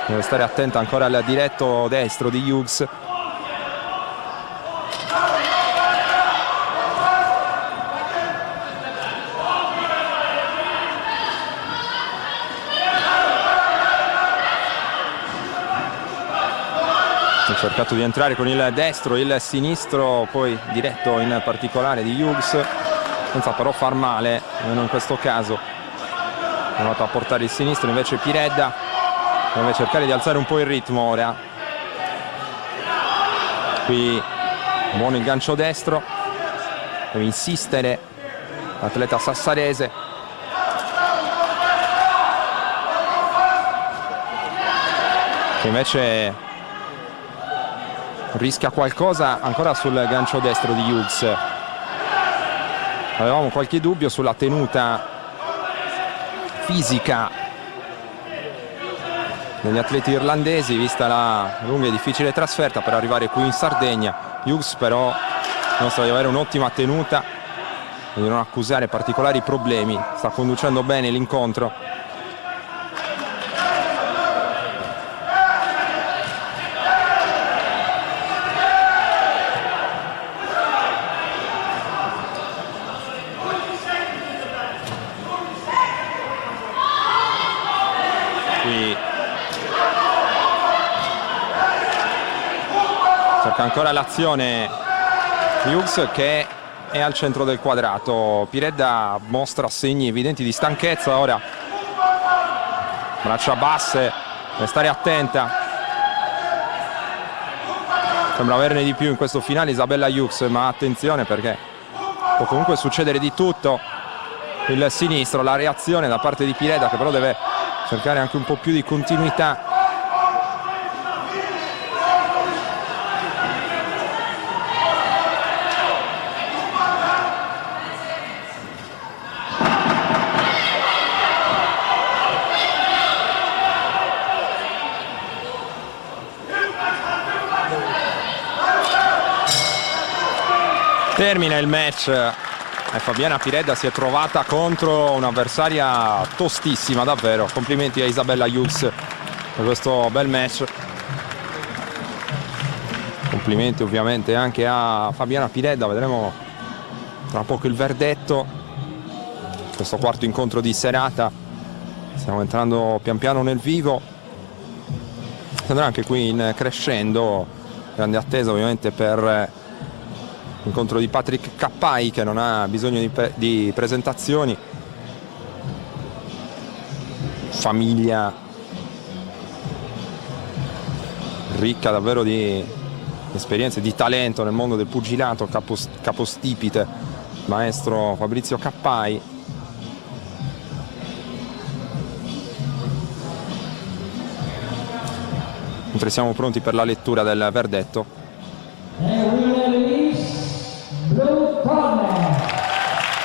Deve stare attenta ancora al diretto destro di Hughes. Ha cercato di entrare con il destro, il sinistro poi diretto in particolare di Hughes, senza però far male, almeno in questo caso. Ha provato a portare il sinistro, invece Piredda deve cercare di alzare un po' il ritmo ora. Qui buono il gancio destro, deve insistere l'atleta sassarese. Che invece rischia qualcosa ancora sul gancio destro di Hughes. Avevamo qualche dubbio sulla tenuta fisica degli atleti irlandesi, vista la lunga e difficile trasferta per arrivare qui in Sardegna. Hughes però dimostra di avere un'ottima tenuta e di non accusare particolari problemi, sta conducendo bene l'incontro. Cerca ancora l'azione Hughes, che è al centro del quadrato. Piredda mostra segni evidenti di stanchezza, ora braccia basse, deve stare attenta, sembra averne di più in questo finale Isabella Hughes, ma attenzione perché può comunque succedere di tutto. Il sinistro, la reazione da parte di Piredda, che però deve cercare anche un po' più di continuità. Termina il match e Fabiana Piredda si è trovata contro un'avversaria tostissima, davvero. Complimenti a Isabella Hughes per questo bel match. Complimenti ovviamente anche a Fabiana Piredda. Vedremo tra poco il verdetto. Questo quarto incontro di serata. Stiamo entrando pian piano nel vivo. Si andrà anche qui in crescendo. Grande attesa ovviamente per l'incontro di Patrick Cappai, che non ha bisogno di presentazioni. Famiglia ricca davvero di esperienze, di talento nel mondo del pugilato, capostipite maestro Fabrizio Cappai. Mentre siamo pronti per la lettura del verdetto.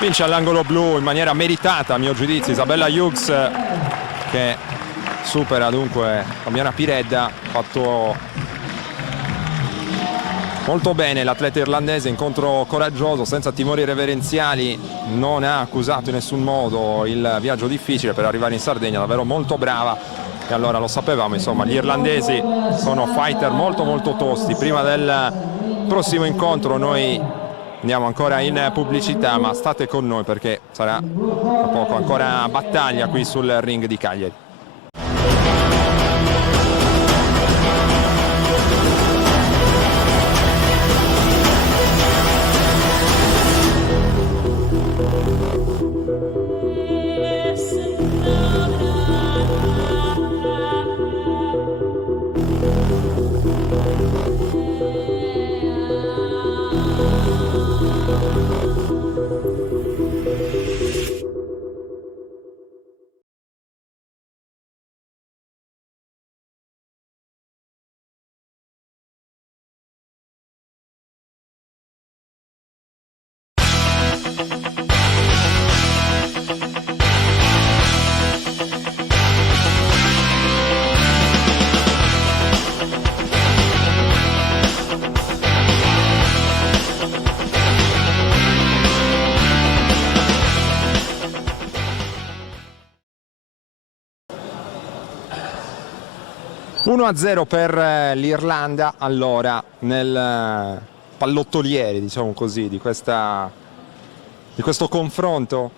Vince all'angolo blu in maniera meritata, a mio giudizio, Isabella Hughes, che supera dunque Fabiana Piredda. Fatto molto bene l'atleta irlandese, incontro coraggioso, senza timori reverenziali, non ha accusato in nessun modo il viaggio difficile per arrivare in Sardegna, davvero molto brava. E allora lo sapevamo, insomma, gli irlandesi sono fighter molto tosti. Prima del prossimo incontro noi andiamo ancora in pubblicità, ma state con noi perché sarà tra poco ancora battaglia qui sul ring di Cagliari. (1-0) per l'Irlanda, allora, nel pallottoliere, diciamo così, di questo confronto.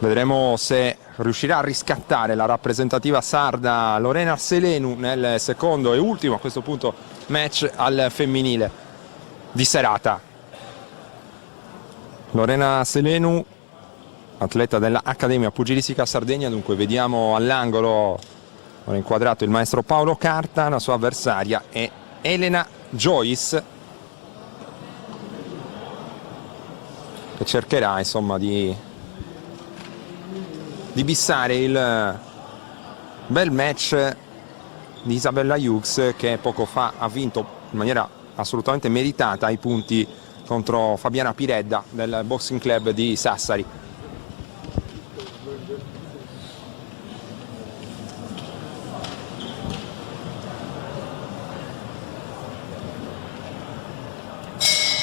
Vedremo se riuscirà a riscattare la rappresentativa sarda Lorena Selenu nel secondo e ultimo, a questo punto, match al femminile di serata. Lorena Selenu, atleta dell'Accademia Pugilistica Sardegna, dunque vediamo all'angolo ora inquadrato il maestro Paolo Carta, la sua avversaria è Elena Joyce, che cercherà insomma di bissare il bel match di Isabella Hughes, che poco fa ha vinto in maniera assolutamente meritata i punti contro Fabiana Piredda del Boxing Club di Sassari.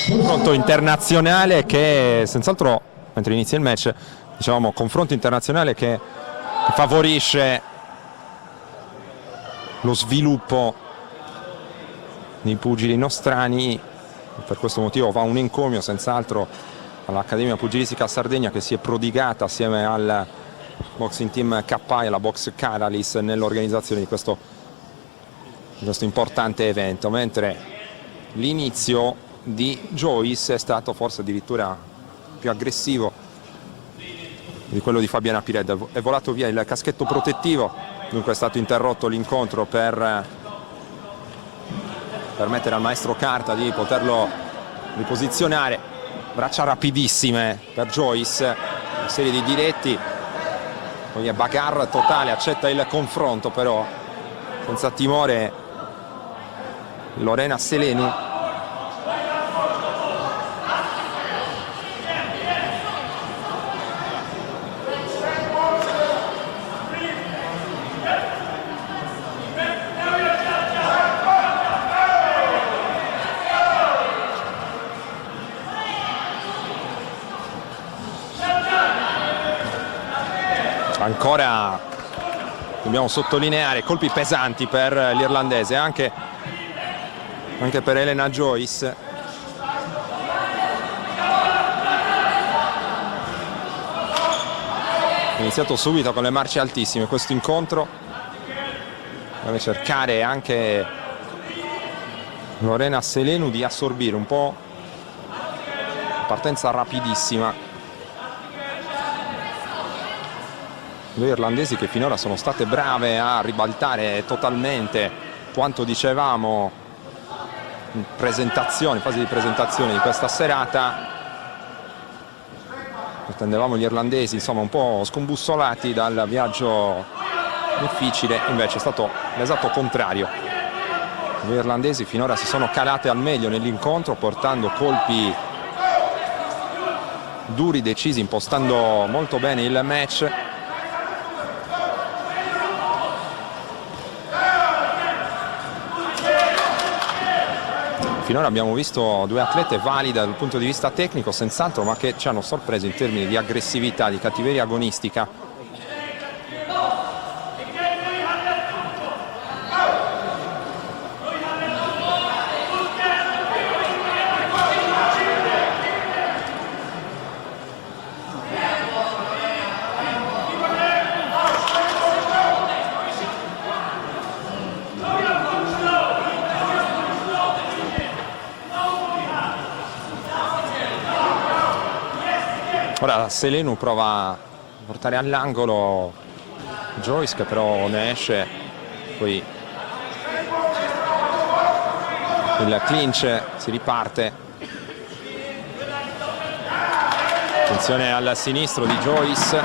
Confronto internazionale che senz'altro, mentre inizia il match, diciamo confronto internazionale che favorisce lo sviluppo dei pugili nostrani. Per questo motivo va un encomio senz'altro all'Accademia Pugilistica Sardegna, che si è prodigata assieme al Boxing Team Cappai e alla Box Caralis nell'organizzazione di questo importante evento, mentre l'inizio di Joyce è stato forse addirittura più aggressivo di quello di Fabiana Pired. È volato via il caschetto protettivo, dunque è stato interrotto l'incontro per permettere al maestro Carta di poterlo riposizionare. Braccia rapidissime per Joyce, una serie di diretti, poi è bagarre totale, accetta il confronto però senza timore Lorena Selenu. Ancora dobbiamo sottolineare colpi pesanti per l'irlandese, anche per Elena Joyce. È iniziato subito con le marce altissime questo incontro, deve cercare anche Lorena Selenu di assorbire un po', partenza rapidissima. Due irlandesi che finora sono state brave a ribaltare totalmente quanto dicevamo in fase di presentazione di questa serata. Attendevamo gli irlandesi insomma un po' scombussolati dal viaggio difficile, invece è stato l'esatto contrario. Due irlandesi finora si sono calate al meglio nell'incontro, portando colpi duri, decisi, impostando molto bene il match. Finora abbiamo visto due atlete valide dal punto di vista tecnico, senz'altro, ma che ci hanno sorpreso in termini di aggressività, di cattiveria agonistica. Ora Selenu prova a portare all'angolo Joyce, che però ne esce, poi il clinch, si riparte. Attenzione al sinistro di Joyce.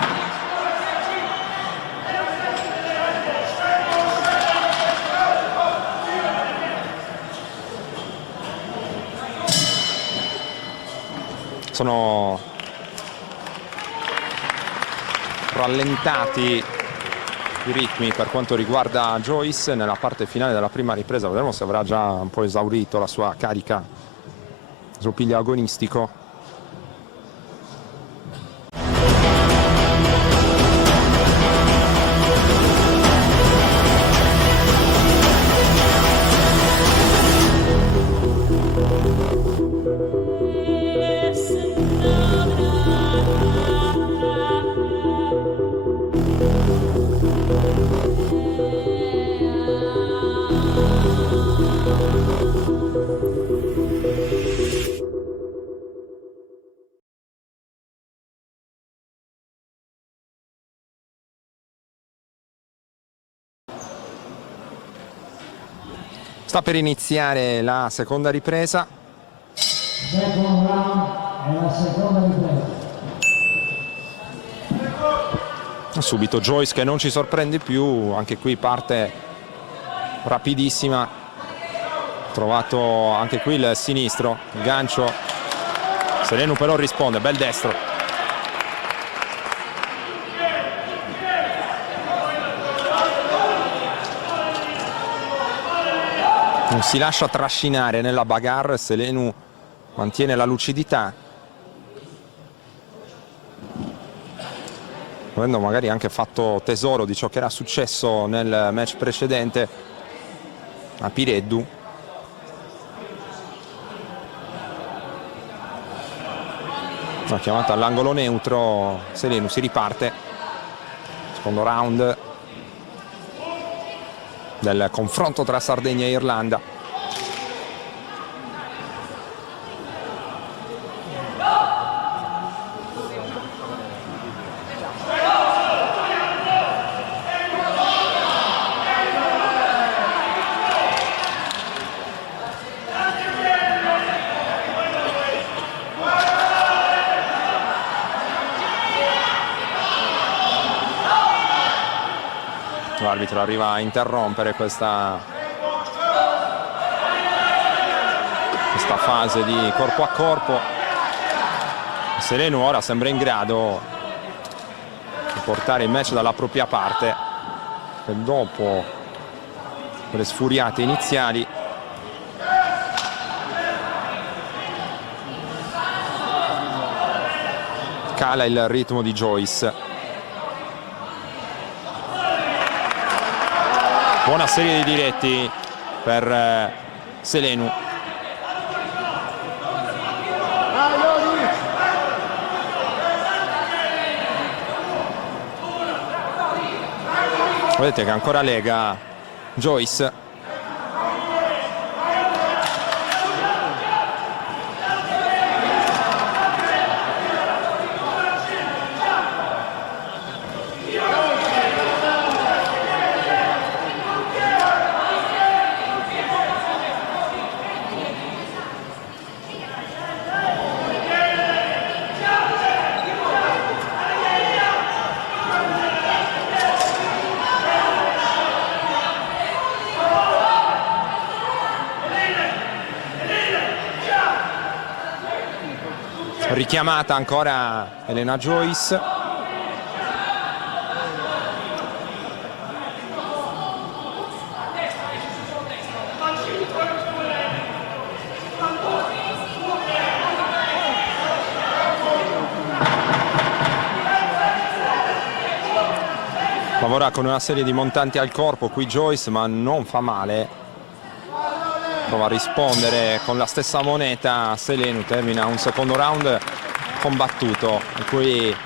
Sono rallentati i ritmi per quanto riguarda Joyce nella parte finale della prima ripresa. Vedremo se avrà già un po' esaurito la sua carica, il suo piglio agonistico. Sta per iniziare la seconda ripresa. Second round è la seconda ripresa. Subito Joyce che non ci sorprende più, anche qui parte rapidissima. Trovato anche qui il sinistro, il gancio. Selenu però risponde, bel destro. Non si lascia trascinare nella bagarre, Selenu mantiene la lucidità, avendo magari anche fatto tesoro di ciò che era successo nel match precedente a Pireddu. Una chiamata all'angolo neutro, Selenu si riparte, secondo round del confronto tra Sardegna e Irlanda. L'arbitro arriva a interrompere questa fase di corpo a corpo. Selenu ora sembra in grado di portare il match dalla propria parte, e dopo quelle sfuriate iniziali cala il ritmo di Joyce. Buona serie di diretti per Selenu. Vedete che ancora lega Joyce. Richiamata ancora Elena Joyce. Lavora con una serie di montanti al corpo qui Joyce, ma non fa male. Prova a rispondere con la stessa moneta. Selenu termina un secondo round combattuto, in cui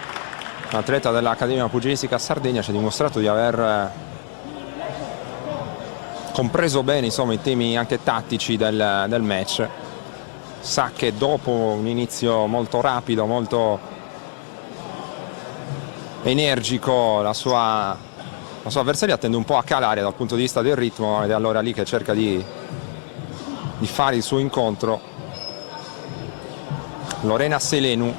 l'atleta dell'Accademia Pugilistica Sardegna ci ha dimostrato di aver compreso bene, insomma, i temi anche tattici del match. Sa che dopo un inizio molto rapido, molto energico, la sua avversaria tende un po' a calare dal punto di vista del ritmo, ed è allora lì che cerca di fare il suo incontro. Lorena Selenu.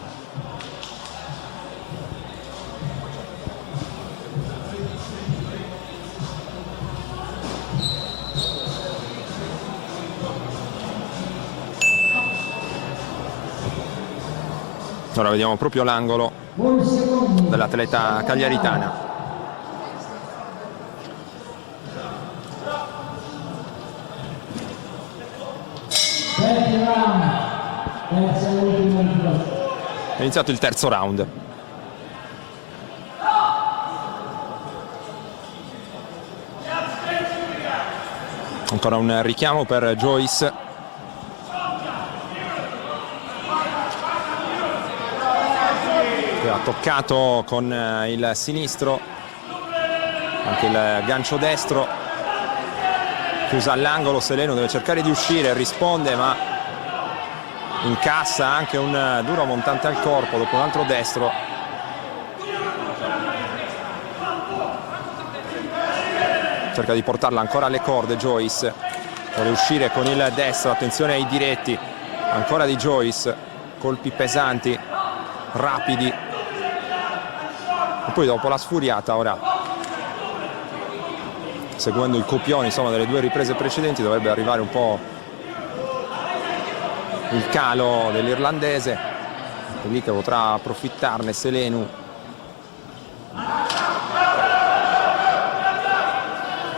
Ora vediamo proprio l'angolo dell'atleta cagliaritana. È iniziato il terzo round. Ancora un richiamo per Joyce. Che ha toccato con il sinistro, anche il gancio destro. Chiusa all'angolo, Selenu deve cercare di uscire, risponde ma incassa anche un duro montante al corpo dopo un altro destro. Cerca di portarla ancora alle corde Joyce, vuole uscire con il destro, attenzione ai diretti ancora di Joyce, colpi pesanti, rapidi, e poi dopo la sfuriata, ora seguendo il copione, insomma, delle due riprese precedenti, dovrebbe arrivare un po' il calo dell'irlandese, è lì che potrà approfittarne Selenu.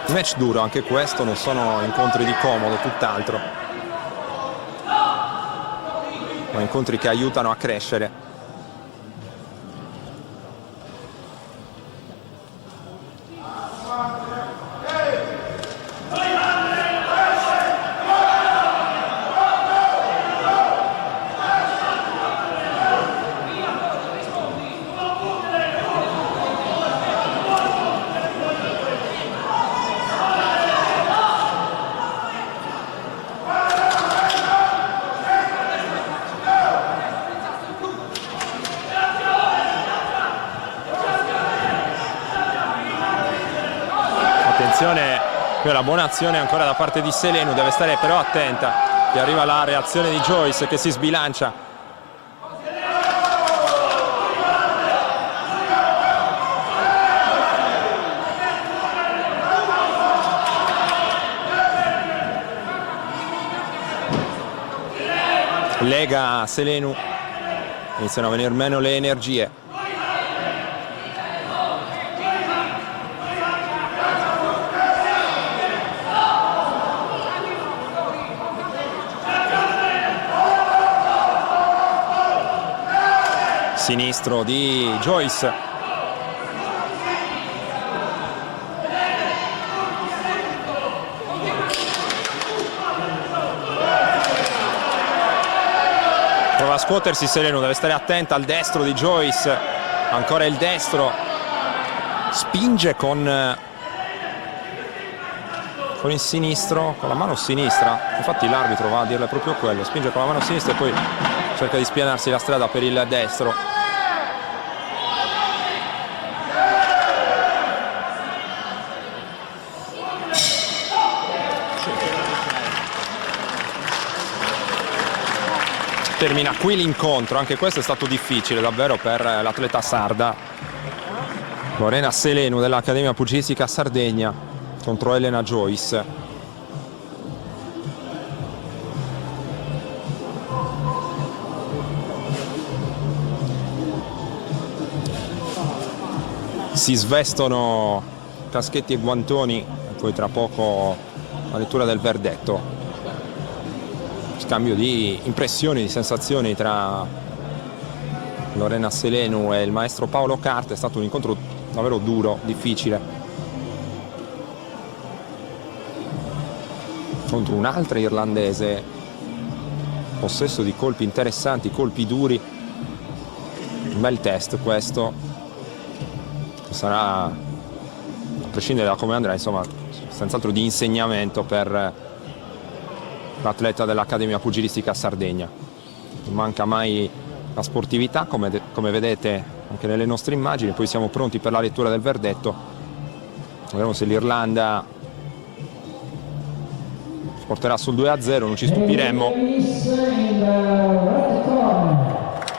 Match duro anche questo, non sono incontri di comodo, tutt'altro, ma incontri che aiutano a crescere. Qui una buona azione ancora da parte di Selenu, deve stare però attenta, che arriva la reazione di Joyce che si sbilancia. lega Selenu, iniziano a venire meno le energie. Sinistro di Joyce. Prova a scuotersi Selenu, deve stare attenta al destro di Joyce. Ancora il destro. Spinge con il sinistro, con la mano sinistra. Infatti l'arbitro va a dirle proprio quello. Spinge con la mano sinistra e poi cerca di spianarsi la strada per il destro. Termina qui l'incontro, anche questo è stato difficile davvero per l'atleta sarda. Lorena Selenu dell'Accademia Pugilistica Sardegna contro Elena Joyce. Si svestono caschetti e guantoni e poi tra poco la lettura del verdetto. Scambio di impressioni, di sensazioni tra Lorena Selenu e il maestro Paolo Carta. È stato un incontro davvero duro, difficile, contro un'altra irlandese, possesso di colpi interessanti, colpi duri. Un bel test questo, sarà, a prescindere da come andrà, insomma, senz'altro di insegnamento per l'atleta dell'Accademia Pugilistica Sardegna. Non manca mai la sportività, come vedete anche nelle nostre immagini. Poi siamo pronti per la lettura del verdetto. Vedremo se l'Irlanda porterà sul 2-0, non ci stupiremmo.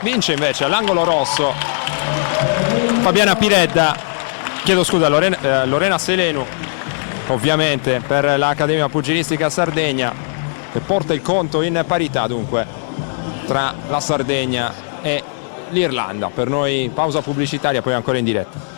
Vince invece all'angolo rosso Fabiana Piredda, chiedo scusa, Lorena Selenu, ovviamente, per l'Accademia Pugilistica Sardegna, che porta il conto in parità dunque tra la Sardegna e l'Irlanda. Per noi pausa pubblicitaria, poi ancora in diretta.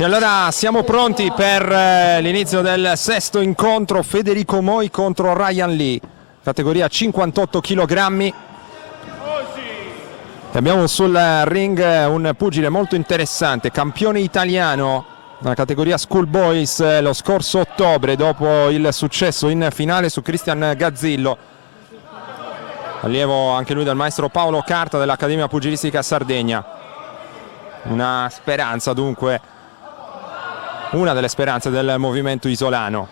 E allora siamo pronti per l'inizio del sesto incontro. Federico Moi contro Ryan Lee, categoria 58 kg. E abbiamo sul ring un pugile molto interessante, campione italiano nella categoria Schoolboys lo scorso ottobre, dopo il successo in finale su Cristian Gazzillo. Allievo anche lui del maestro Paolo Carta dell'Accademia Pugilistica Sardegna. Una speranza dunque, una delle speranze del movimento isolano.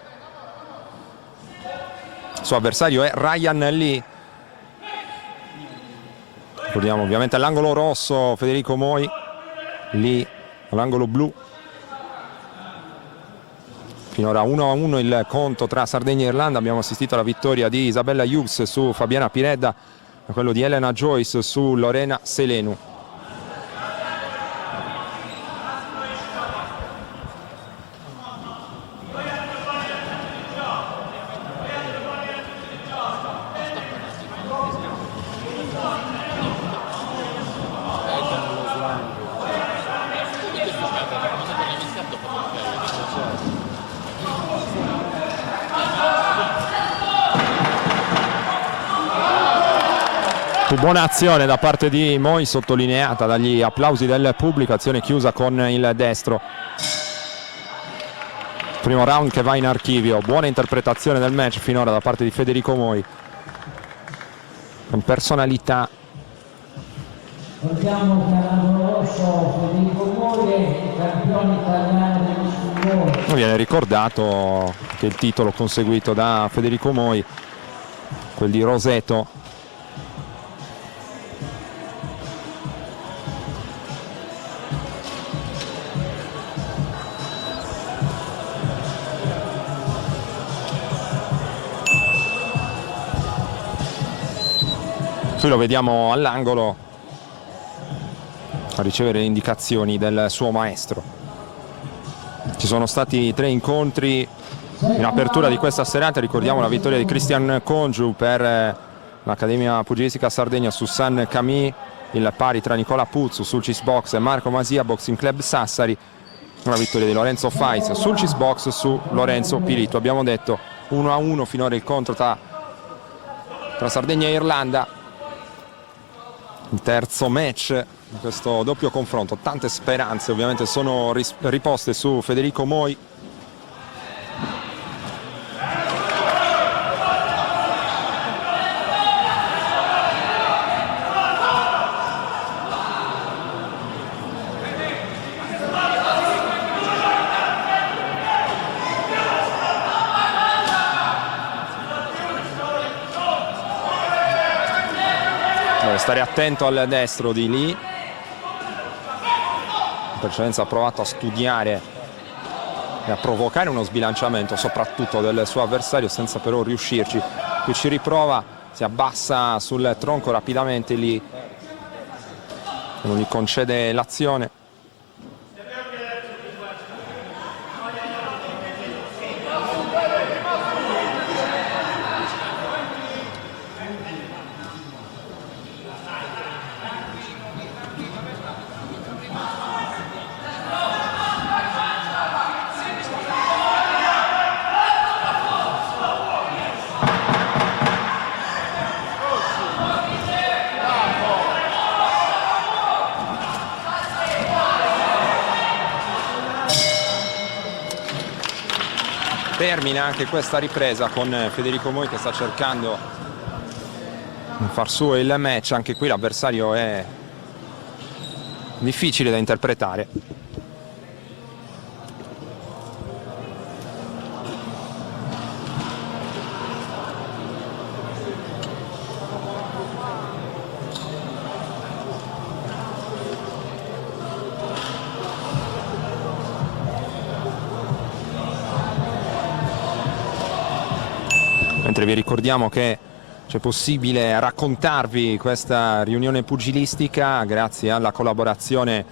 Il suo avversario è Ryan Lee. Ricordiamo ovviamente all'angolo rosso Federico Moi, Lee all'angolo blu. Finora 1-1 il conto tra Sardegna e Irlanda. Abbiamo assistito alla vittoria di Isabella Hughes su Fabiana Piredda e quello di Elena Joyce su Lorena Selenu. Buona azione da parte di Moi, sottolineata dagli applausi del pubblico, azione chiusa con il destro. Primo round che va in archivio, buona interpretazione del match finora da parte di Federico Moi, con personalità. Ricordiamo che all'angolo rosso Federico Moi è il campione italiano degli sculloni. Viene ricordato che il titolo conseguito da Federico Moi, quel di Roseto, qui lo vediamo all'angolo a ricevere le indicazioni del suo maestro. Ci sono stati 3 incontri in apertura di questa serata. Ricordiamo la vittoria di Christian Congiu per l'Accademia Pugilistica Sardegna su San Camì, il pari tra Nicola Puzzu, Sulcis Box e Marco Masia, Boxing Club Sassari, una vittoria di Lorenzo Fais, Sulcis Box su Lorenzo Pirito. Abbiamo detto 1-1 finora il contro tra Sardegna e Irlanda. Il terzo match in questo doppio confronto, tante speranze ovviamente sono riposte su Federico Moi. Deve stare attento al destro di Lee. In precedenza ha provato a studiare e a provocare uno sbilanciamento soprattutto del suo avversario senza però riuscirci. Qui ci riprova, si abbassa sul tronco rapidamente Lee, non gli concede l'azione. Termina anche questa ripresa con Federico Moi che sta cercando di far suo il match. Anche qui l'avversario è difficile da interpretare. Mentre vi ricordiamo che c'è possibile raccontarvi questa riunione pugilistica grazie alla collaborazione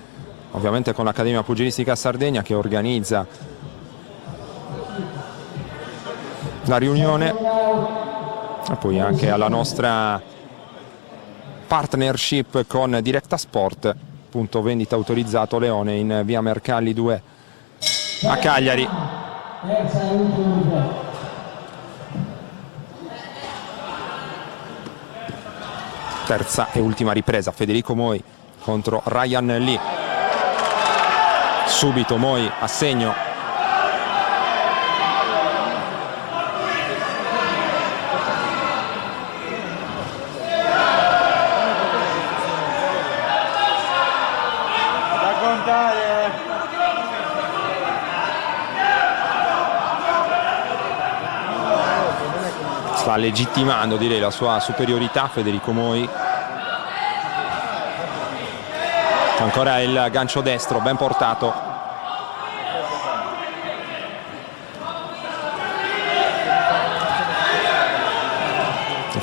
ovviamente con l'Accademia Pugilistica Sardegna che organizza la riunione e poi anche alla nostra partnership con Directa Sport, punto vendita autorizzato Leone in via Mercalli 2 a Cagliari. Terza e ultima ripresa, Federico Moi contro Ryan Lee. Subito Moi a segno. Sta legittimando, direi, la sua superiorità Federico Moi. Ancora il gancio destro ben portato.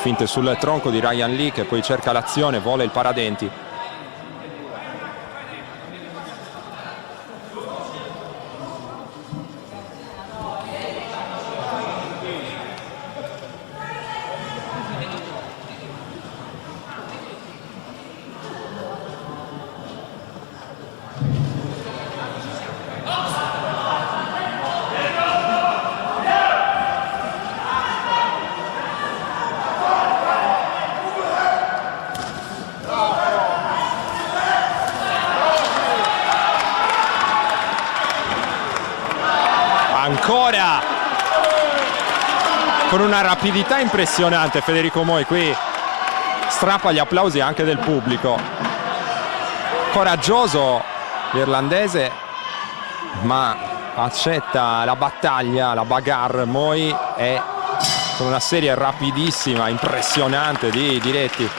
finte sul tronco di Ryan Lee, che poi cerca l'azione, vuole il paradenti. Ancora con una rapidità impressionante Federico Moi, qui strappa gli applausi anche del pubblico. Coraggioso l'irlandese, ma accetta la battaglia, la bagarre. Moi è con una serie rapidissima, impressionante di diretti,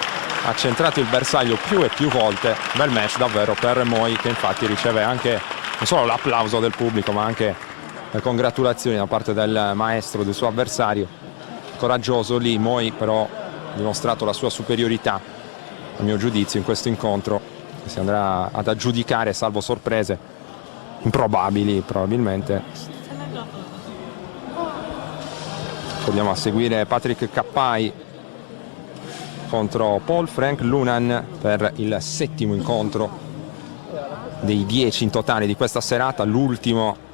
ha centrato il bersaglio più e più volte. Bel match davvero per Moi, che infatti riceve anche non solo l'applauso del pubblico ma anche le congratulazioni da parte del maestro, del suo avversario. Coraggioso lì, Moi però ha dimostrato la sua superiorità, a mio giudizio, in questo incontro, che si andrà ad aggiudicare, salvo sorprese improbabili probabilmente. Proviamo a seguire Patrick Cappai contro Paul Frank Lunan per il 7° incontro dei 10 in totale di questa serata, l'ultimo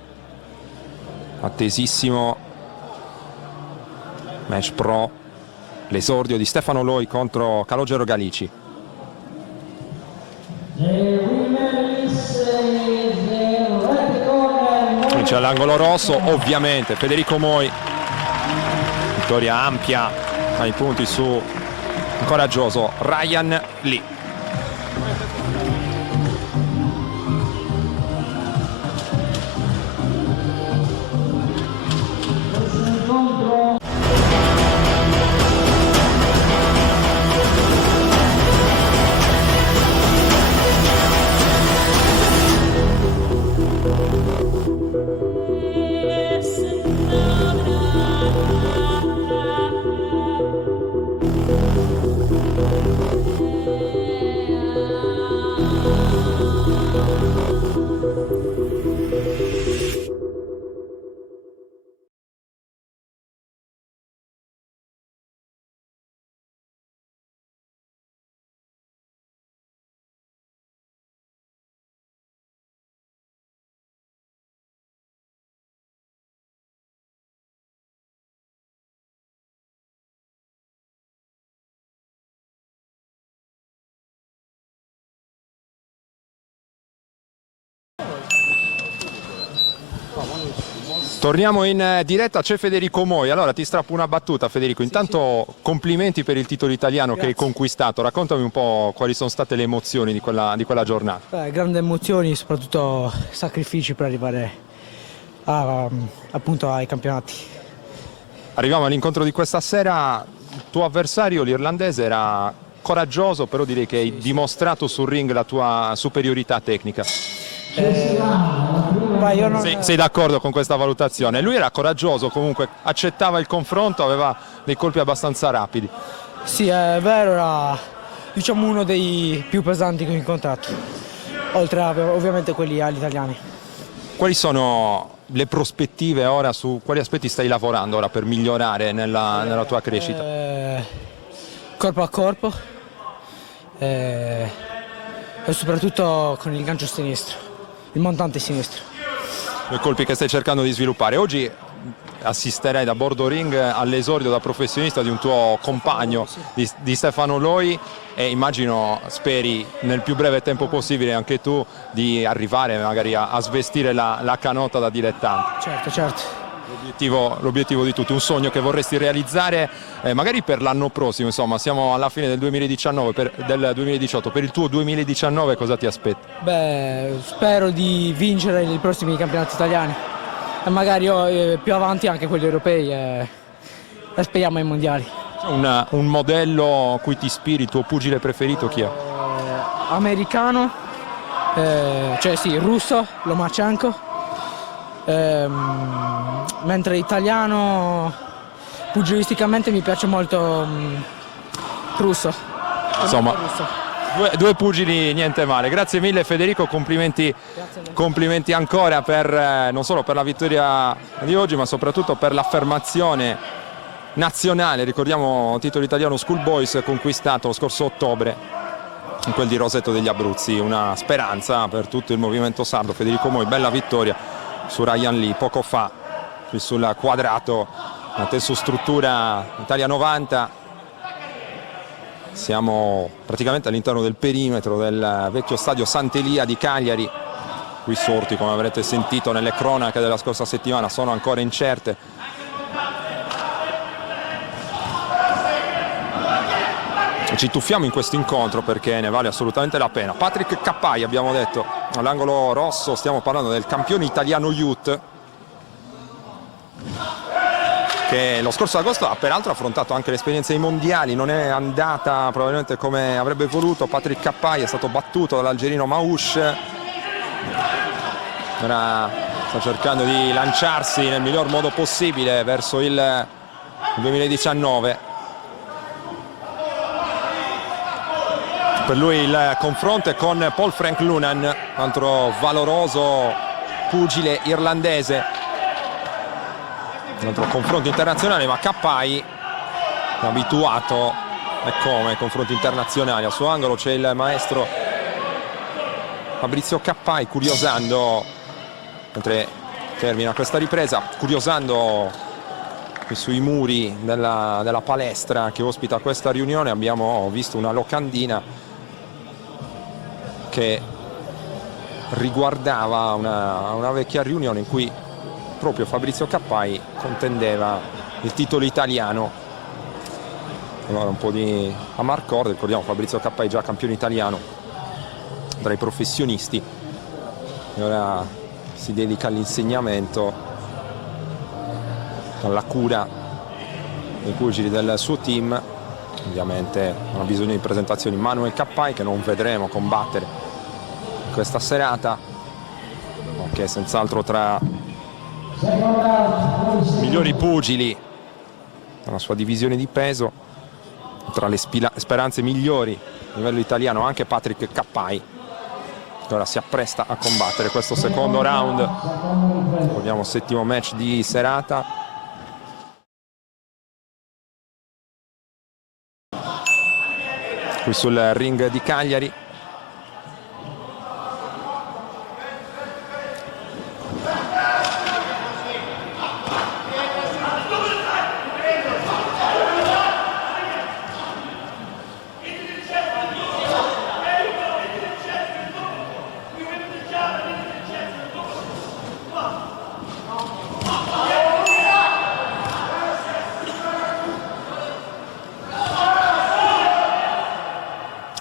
attesissimo match pro, l'esordio di Stefano Loi contro Calogero Galici. C'è all'angolo rosso ovviamente Federico Moi, vittoria ampia ai punti su un coraggioso Ryan Lee. Torniamo in diretta, c'è Federico Moi. Allora ti strappo una battuta, Federico. Intanto complimenti per il titolo italiano. Grazie. Che hai conquistato. Raccontami un po' quali sono state le emozioni di quella giornata. Grandi emozioni, soprattutto sacrifici per arrivare appunto ai campionati. Arriviamo all'incontro di questa sera. Il tuo avversario, l'irlandese, era coraggioso, però direi che hai dimostrato sul ring la tua superiorità tecnica. Io non... Sei d'accordo con questa valutazione? Lui era coraggioso, comunque accettava il confronto, aveva dei colpi abbastanza rapidi. Sì, è vero, era diciamo uno dei più pesanti che ho incontrato, oltre a ovviamente quelli agli italiani. Quali sono le prospettive ora, su quali aspetti stai lavorando ora per migliorare nella tua crescita? Corpo a corpo e soprattutto con il gancio sinistro, il montante sinistro. I colpi che stai cercando di sviluppare. Oggi assisterai da bordo ring all'esordio da professionista di un tuo compagno, di Stefano Loi, e immagino speri nel più breve tempo possibile anche tu di arrivare magari a svestire la canota da dilettante. Certo. L'obiettivo di tutti, un sogno che vorresti realizzare magari per l'anno prossimo, insomma siamo alla fine del 2019, del 2018, per il tuo 2019 cosa ti aspetti? Spero di vincere i prossimi campionati italiani e magari più avanti anche quelli europei e speriamo ai mondiali. Un modello a cui ti ispiri, il tuo pugile preferito chi è? Americano, cioè sì, russo, Lomachenko. Mentre italiano pugilisticamente mi piace molto Russo. Insomma, Russo. due pugili niente male. Grazie mille Federico, complimenti ancora per, non solo per la vittoria di oggi, ma soprattutto per l'affermazione nazionale. Ricordiamo titolo italiano Schoolboys conquistato lo scorso ottobre in quel di Roseto degli Abruzzi. Una speranza per tutto il movimento sardo. Federico Moi, bella vittoria su Ryan Lee poco fa, qui sul quadrato, una tensostruttura Italia 90. Siamo praticamente all'interno del perimetro del vecchio stadio Sant'Elia di Cagliari. Qui sorti, come avrete sentito nelle cronache della scorsa settimana, sono ancora incerte. Ci tuffiamo in questo incontro perché ne vale assolutamente la pena. Patrick Cappai, abbiamo detto, all'angolo rosso. Stiamo parlando del campione italiano youth, che lo scorso agosto ha peraltro affrontato anche l'esperienza ai mondiali. Non è andata probabilmente come avrebbe voluto. Patrick Cappai è stato battuto dall'algerino Maush. Ora sta cercando di lanciarsi nel miglior modo possibile verso il 2019. Per lui il confronto è con Paul Frank Lunan, altro valoroso pugile irlandese. Un altro confronto internazionale, ma Cappai è abituato e come ai confronti internazionali. Al suo angolo c'è il maestro Fabrizio Cappai, curiosando, mentre termina questa ripresa, curiosando sui muri della palestra che ospita questa riunione. Abbiamo visto una locandina che riguardava una vecchia riunione in cui proprio Fabrizio Cappai contendeva il titolo italiano. Allora un po' di amarcord. Ricordiamo Fabrizio Cappai già campione italiano tra i professionisti e ora si dedica all'insegnamento, alla cura dei pugili del suo team. Ovviamente non ha bisogno di presentazioni. Manuel Cappai, che non vedremo combattere in questa serata, che è senz'altro tra i migliori pugili nella sua divisione di peso, tra le speranze migliori a livello italiano anche Patrick Cappai, che ora si appresta a combattere questo secondo round. Ricordiamo settimo match di serata. Qui sul ring di Cagliari.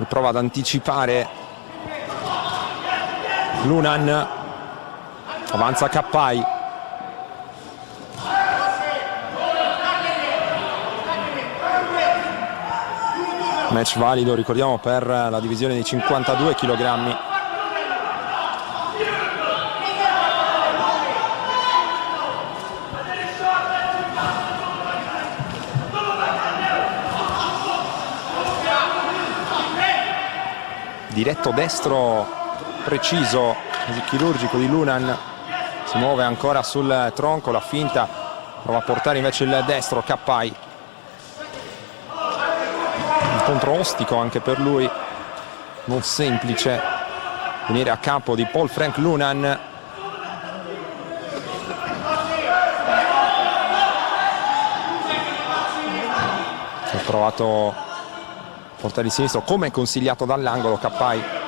Prova ad anticipare Lunan, avanza Cappai, match valido, ricordiamo, per la divisione di 52 kg. Diretto destro preciso, così chirurgico di Lunan. Si muove ancora sul tronco, la finta, prova a portare invece il destro Cappai. Un contro ostico anche per lui, non semplice venire a capo di Paul Frank Lunan. Ha provato portare di sinistro come consigliato dall'angolo Cappai.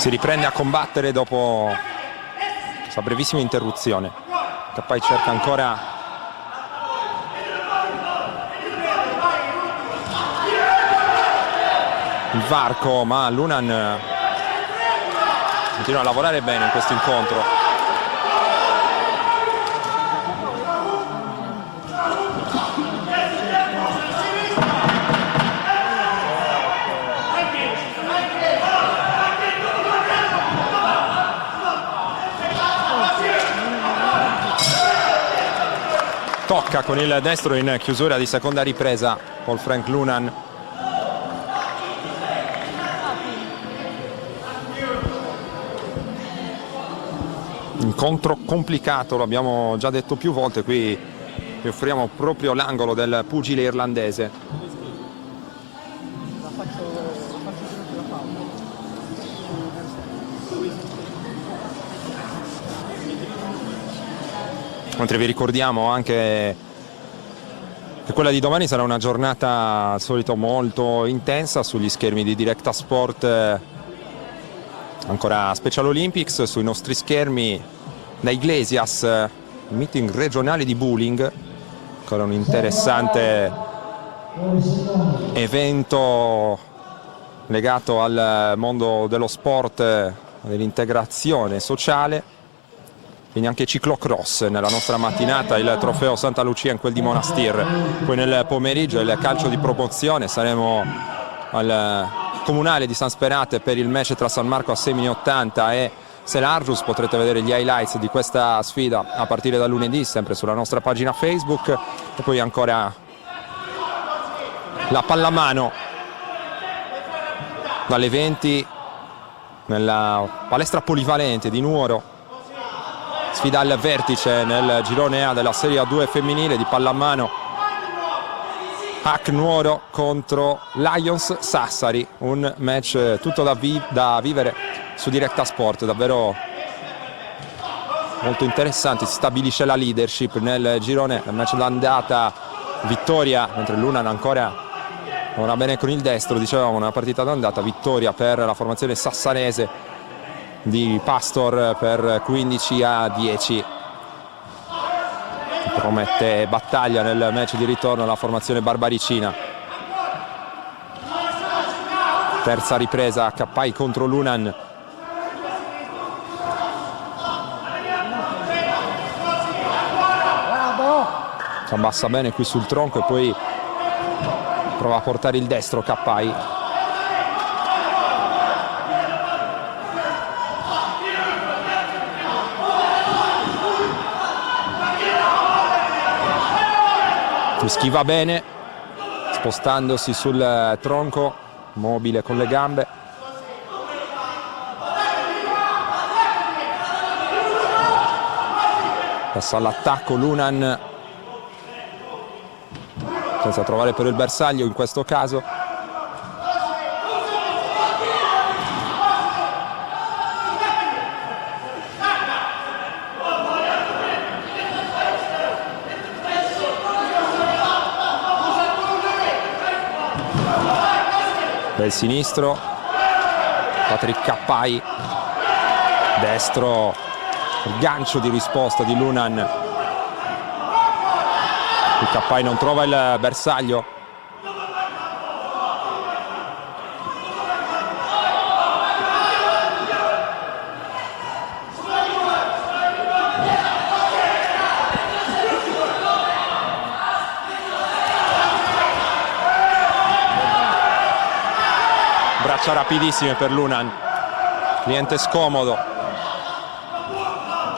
si riprende a combattere dopo questa brevissima interruzione. Cappai cerca ancora il varco, ma Lunan continua a lavorare bene in questo incontro. Tocca con il destro in chiusura di seconda ripresa Paul Frank Lunan. Incontro complicato, lo abbiamo già detto più volte, qui vi offriamo proprio l'angolo del pugile irlandese. Mentre vi ricordiamo anche che quella di domani sarà una giornata al solito molto intensa sugli schermi di Directa Sport, ancora Special Olympics sui nostri schermi, da Iglesias, meeting regionale di bowling, ancora un interessante evento legato al mondo dello sport, dell'integrazione sociale. Quindi anche ciclocross nella nostra mattinata, il trofeo Santa Lucia in quel di Monastir. Poi nel pomeriggio il calcio di promozione, saremo al comunale di San Sperate per il match tra San Marco a Semini 80 e Selargius. Potrete vedere gli highlights di questa sfida a partire da lunedì, sempre sulla nostra pagina Facebook. E poi ancora la pallamano dalle 20 nella palestra polivalente di Nuoro. Sfida al vertice nel girone A della Serie A2 femminile di pallamano. Hack Nuoro contro Lions Sassari, un match tutto da vivere su Directa Sport, davvero molto interessante. Si stabilisce la leadership nel girone, il match d'andata vittoria, mentre Lunan ancora ora bene con il destro, dicevamo una partita d'andata, vittoria per la formazione sassarese di Pastor per 15-10. Promette battaglia nel match di ritorno la formazione barbaricina. Terza ripresa, Cappai contro Lunan. Si abbassa bene qui sul tronco e poi prova a portare il destro Cappai. Schiva bene, spostandosi sul tronco, mobile con le gambe. Passa all'attacco Lunan, senza trovare però il bersaglio in questo caso. Del sinistro Patrick Cappai, destro, il gancio di risposta di Lunan. Il Cappai non trova il bersaglio. Braccia rapidissime per Lunan, cliente scomodo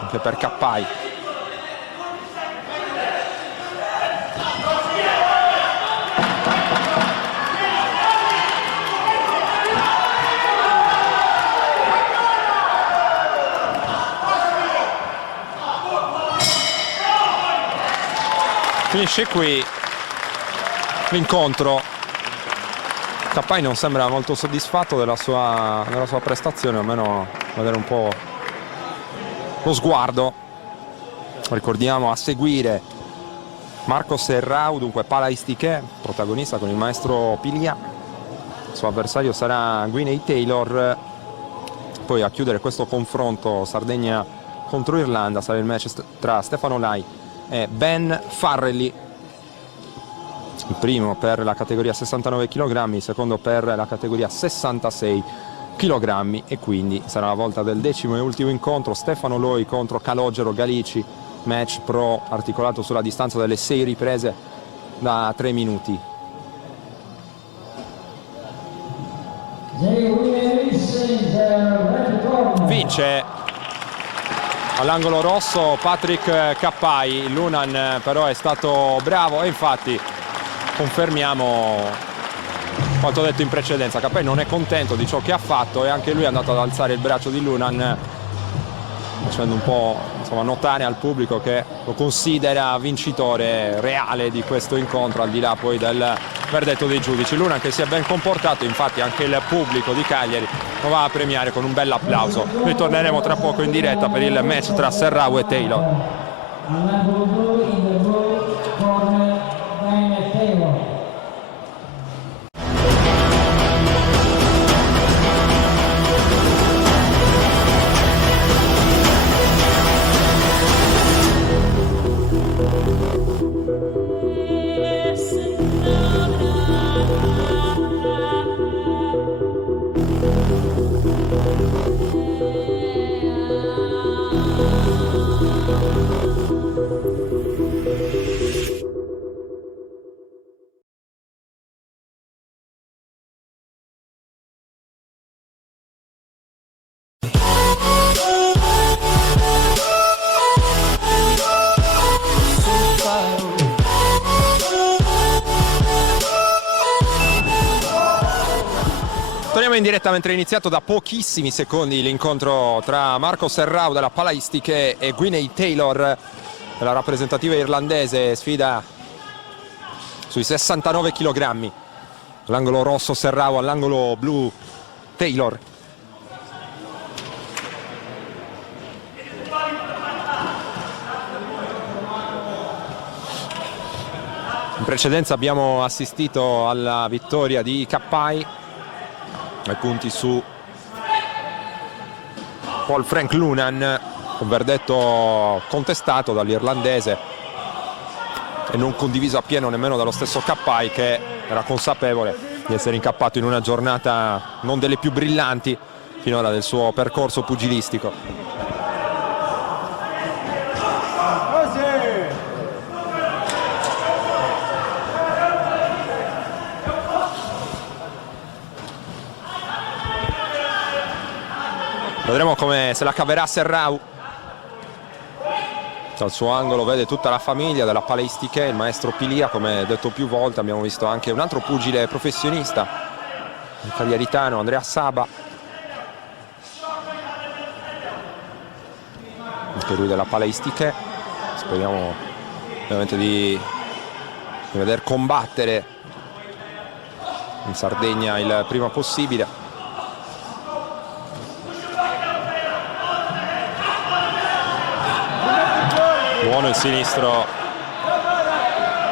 anche per Cappai. Finisce qui l'incontro. Cappai non sembra molto soddisfatto della sua prestazione, almeno vedere un po' lo sguardo. Ricordiamo a seguire Marco Serrau, dunque Pala Istiché, protagonista con il maestro Piglia. Il suo avversario sarà Gwyneth Taylor. Poi a chiudere questo confronto Sardegna contro Irlanda sarà il match tra Stefano Lai e Ben Farrelly, il primo per la categoria 69 kg, il secondo per la categoria 66 kg, e quindi sarà la volta del 10° e ultimo incontro. Stefano Lai contro Calogero Galici, match pro articolato sulla distanza delle 6 riprese da 3 minuti. Vince all'angolo rosso Patrick Cappai. Lunan però è stato bravo, e infatti confermiamo quanto detto in precedenza. Cappai non è contento di ciò che ha fatto e anche lui è andato ad alzare il braccio di Lunan, facendo un po' notare al pubblico che lo considera vincitore reale di questo incontro, al di là poi del verdetto dei giudici. Lunan che si è ben comportato, infatti anche il pubblico di Cagliari lo va a premiare con un bel applauso. Noi torneremo tra poco in diretta per il match tra Serrao e Taylor. All'angolo 2 in the blue corner Daniel Taylor. Torniamo in diretta mentre è iniziato da pochissimi secondi l'incontro tra Marco Serrao della Palaistiche e Gwyneth Taylor della rappresentativa irlandese. Sfida sui 69 kg. All'angolo rosso Serrao, all'angolo blu Taylor. In precedenza abbiamo assistito alla vittoria di Cappai ai punti su Paul Frank Lunan, un verdetto contestato dall'irlandese e non condiviso appieno nemmeno dallo stesso Cappai, che era consapevole di essere incappato in una giornata non delle più brillanti finora del suo percorso pugilistico. Vedremo come se la caverà Serrao. Dal suo angolo vede tutta la famiglia della Palaistiche, il maestro Pilia, come detto più volte. Abbiamo visto anche un altro pugile professionista, il cagliaritano Andrea Saba, anche lui della Palaistiche. Speriamo ovviamente di veder combattere in Sardegna il prima possibile. Buono il sinistro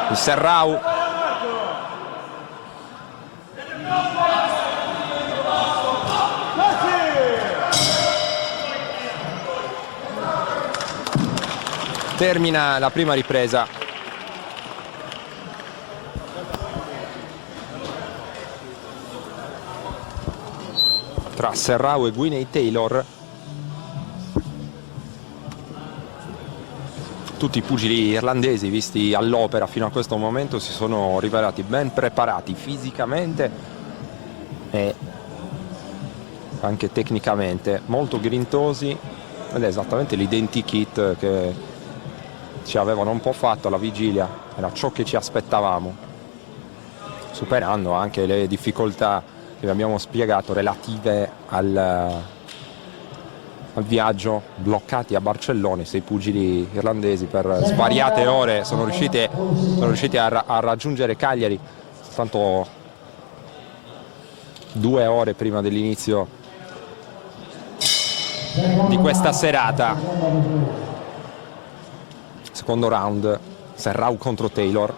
di Serrao. Termina la prima ripresa. Tra Serrao e Gwyneth Taylor. Tutti i pugili irlandesi visti all'opera fino a questo momento si sono rivelati ben preparati fisicamente e anche tecnicamente, molto grintosi, ed è esattamente l'identikit che ci avevano un po' fatto alla vigilia, era ciò che ci aspettavamo, superando anche le difficoltà che vi abbiamo spiegato relative al viaggio. Bloccati a Barcellona. 6 pugili irlandesi per svariate ore sono riusciti a raggiungere Cagliari soltanto 2 ore prima dell'inizio di questa serata. Secondo round, Serrao contro Taylor.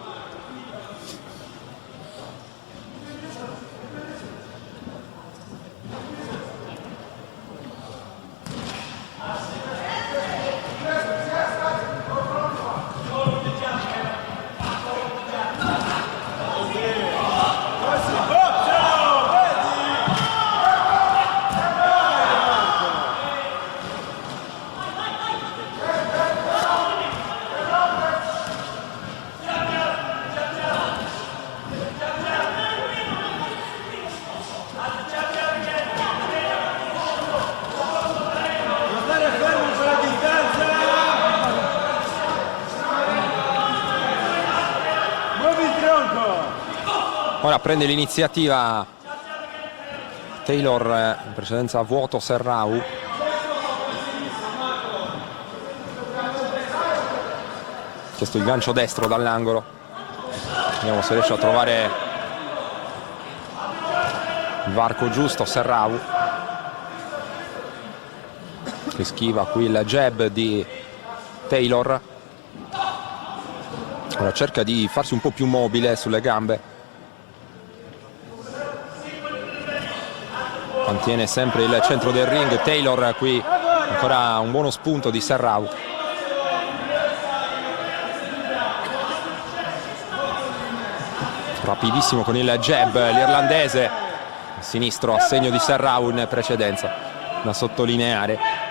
Ora prende l'iniziativa Taylor, in precedenza a vuoto Serrao. Chiesto il gancio destro dall'angolo. Vediamo se riesce a trovare il varco giusto Serrao, che schiva qui il jab di Taylor. Ora cerca di farsi un po' più mobile sulle gambe. Mantiene sempre il centro del ring Taylor. Qui ancora un buono spunto di Serrao. Rapidissimo con il jab l'irlandese, sinistro a segno di Serrao in precedenza, da sottolineare.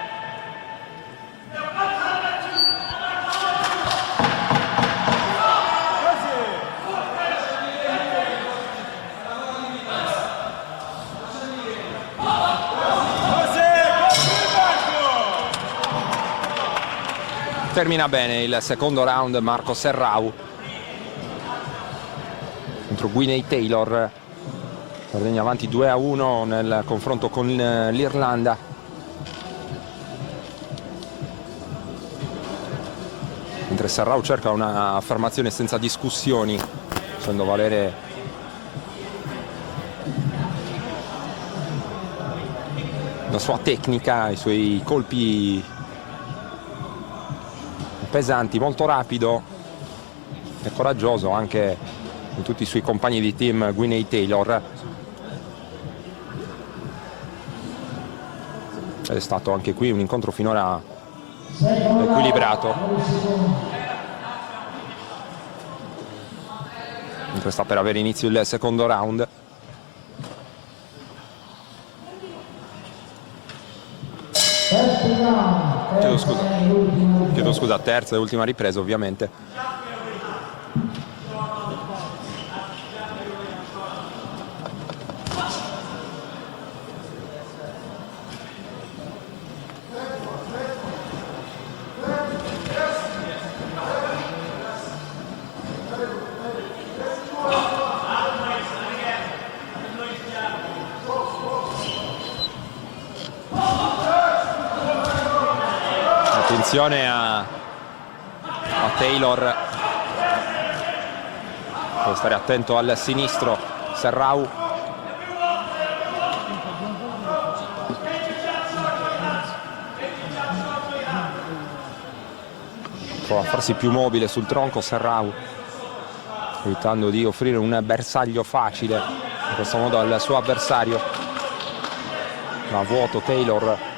Termina bene il secondo round Marco Serrao contro Gwinnett Taylor. Sardegna avanti 2-1 nel confronto con l'Irlanda. Mentre Serrao cerca una affermazione senza discussioni, facendo valere la sua tecnica, i suoi colpi pesanti, molto rapido e coraggioso anche in tutti i suoi compagni di team Gwinnett Taylor. È stato anche qui un incontro finora equilibrato. Mentre sta per avere inizio il secondo round. Chiedo scusa, terza e ultima ripresa ovviamente. Attenzione a Taylor, deve stare attento al sinistro Serrao. Prova a farsi più mobile sul tronco Serrao, evitando di offrire un bersaglio facile in questo modo al suo avversario. A vuoto Taylor.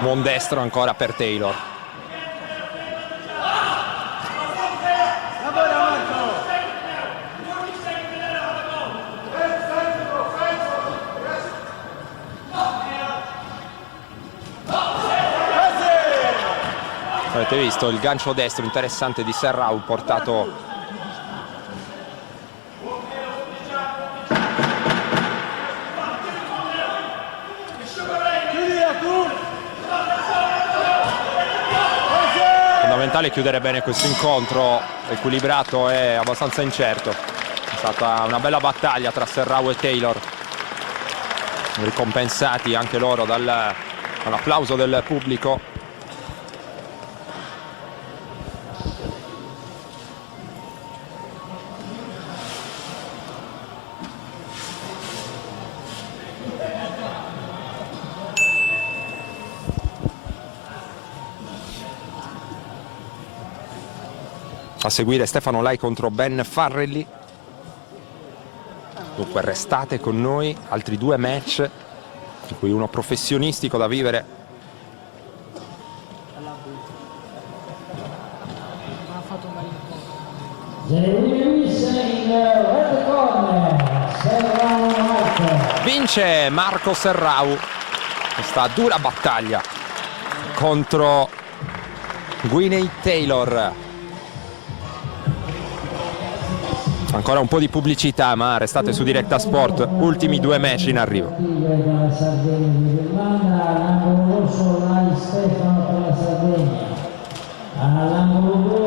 Buon destro ancora per Taylor. Avete visto il gancio destro interessante di Serrao portato fondamentale chiudere bene questo incontro equilibrato e abbastanza incerto. È stata una bella battaglia tra Serrao e Taylor, ricompensati anche loro dall'applauso del pubblico. A seguire Stefano Lai contro Ben Farrelly. Dunque restate con noi, altri due match, di cui uno professionistico da vivere. Vince Marco Serrao questa dura battaglia contro Gwyneth Taylor. Ancora un po' di pubblicità, ma restate su Directa Sport, ultimi 2 match in arrivo. Dalla Sardegna di Irlanda, all'angolo rosso Lai Stefano per la Sardegna, all'angolo blu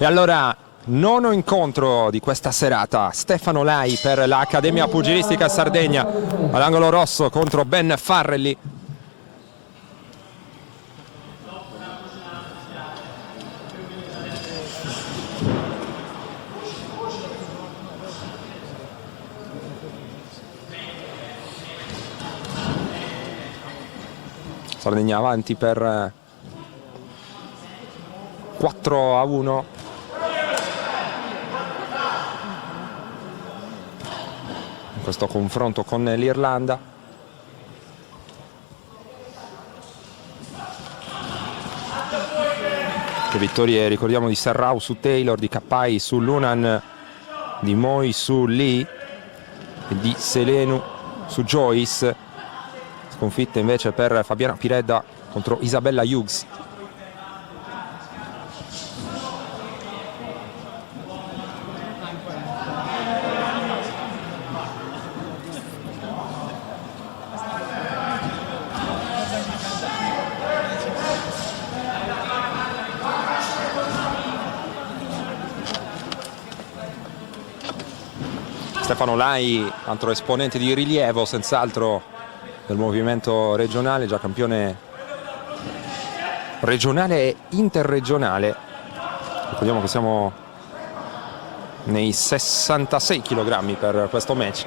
E allora, nono incontro di questa serata, Stefano Lai per l'Accademia Pugilistica Sardegna all'angolo rosso contro Ben Farrelly. Sardegna avanti per 4-1. In questo confronto con l'Irlanda. Le vittorie, ricordiamo, di Serrao su Taylor, di Cappai su Lunan, di Moi su Lee e di Selenu su Joyce. Sconfitta invece per Fabiana Piredda contro Isabella Hughes. Stefano Lai, altro esponente di rilievo senz'altro del movimento regionale, già campione regionale e interregionale. Ricordiamo che siamo nei 66 kg per questo match.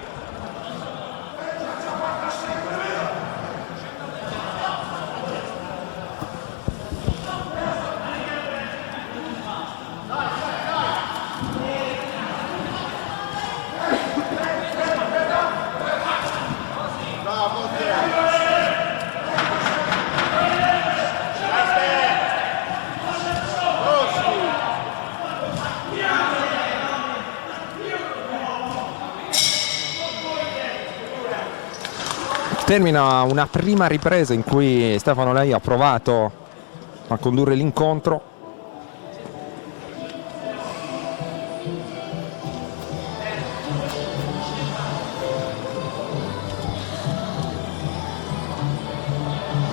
Termina una prima ripresa in cui Stefano Lai ha provato a condurre l'incontro.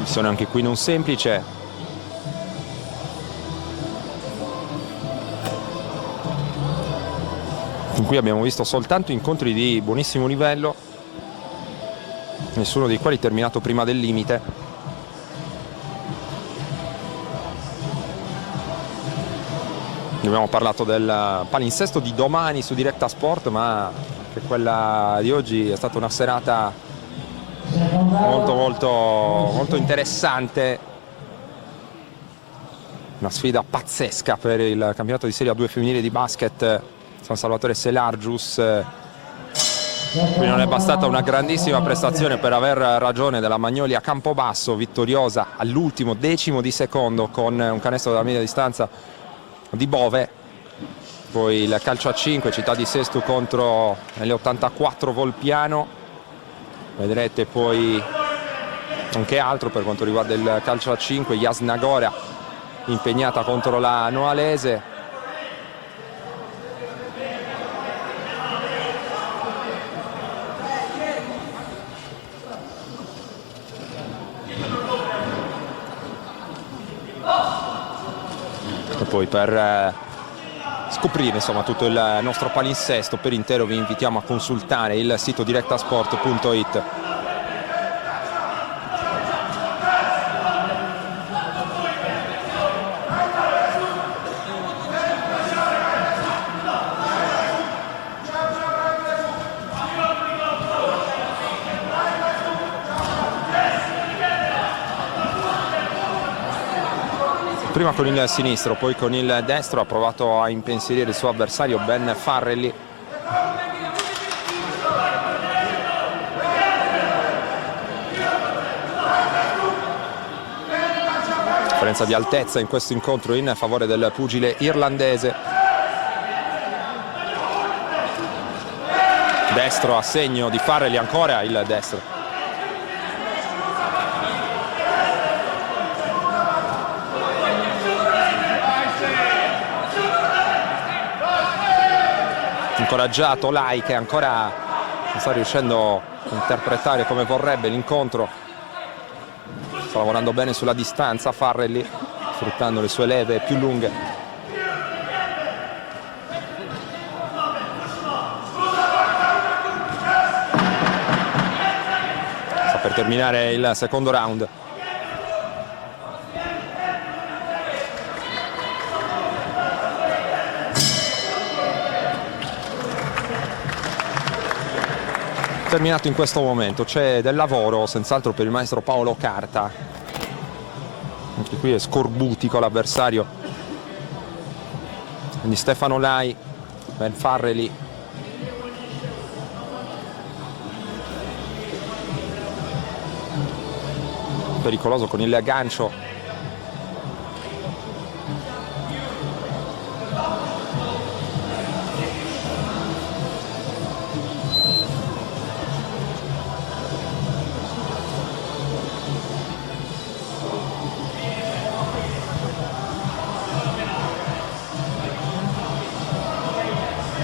Missione anche qui non semplice. In cui abbiamo visto soltanto incontri di buonissimo livello, nessuno dei quali terminato prima del limite. Abbiamo parlato del palinsesto di domani su Directa Sport, ma anche quella di oggi è stata una serata molto interessante. Una sfida pazzesca per il campionato di Serie A2 femminile di basket San Salvatore Selargius. Qui non è bastata una grandissima prestazione per aver ragione della Magnolia Campobasso, vittoriosa all'ultimo 10° di secondo con un canestro dalla media distanza di Bove. Poi il calcio a 5, Città di Sesto contro L84 Volpiano. Vedrete poi anche altro per quanto riguarda il calcio a 5, Jasna Gora impegnata contro la Noalese. E poi per scoprire insomma tutto il nostro palinsesto per intero vi invitiamo a consultare il sito direttasport.it. Prima con il sinistro, poi con il destro ha provato a impensierire il suo avversario Ben Farrelly. Differenza di altezza in questo incontro in favore del pugile irlandese. Destro a segno di Farrelly, ancora il destro. Incoraggiato Lai, che ancora non sta riuscendo a interpretare come vorrebbe l'incontro. Sta lavorando bene sulla distanza Farrelly, sfruttando le sue leve più lunghe. Sta per terminare il secondo round. Terminato in questo momento, c'è del lavoro senz'altro per il maestro Paolo Carta. Anche qui è scorbutico l'avversario. Quindi Stefano Lai, Ben Farrelly. Pericoloso con il gancio.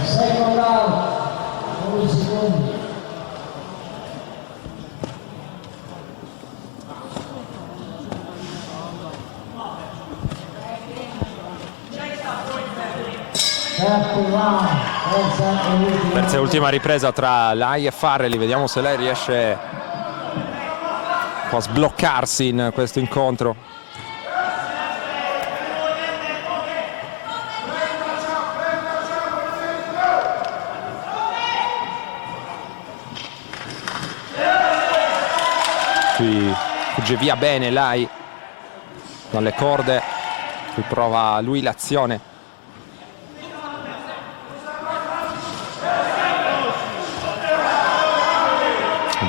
Second round, 9 secondi. Terza e ultima ripresa tra Lai e Farrelly. Vediamo se lei riesce un po' a sbloccarsi in questo incontro. Qui fugge via bene Lai dalle corde, qui prova lui l'azione.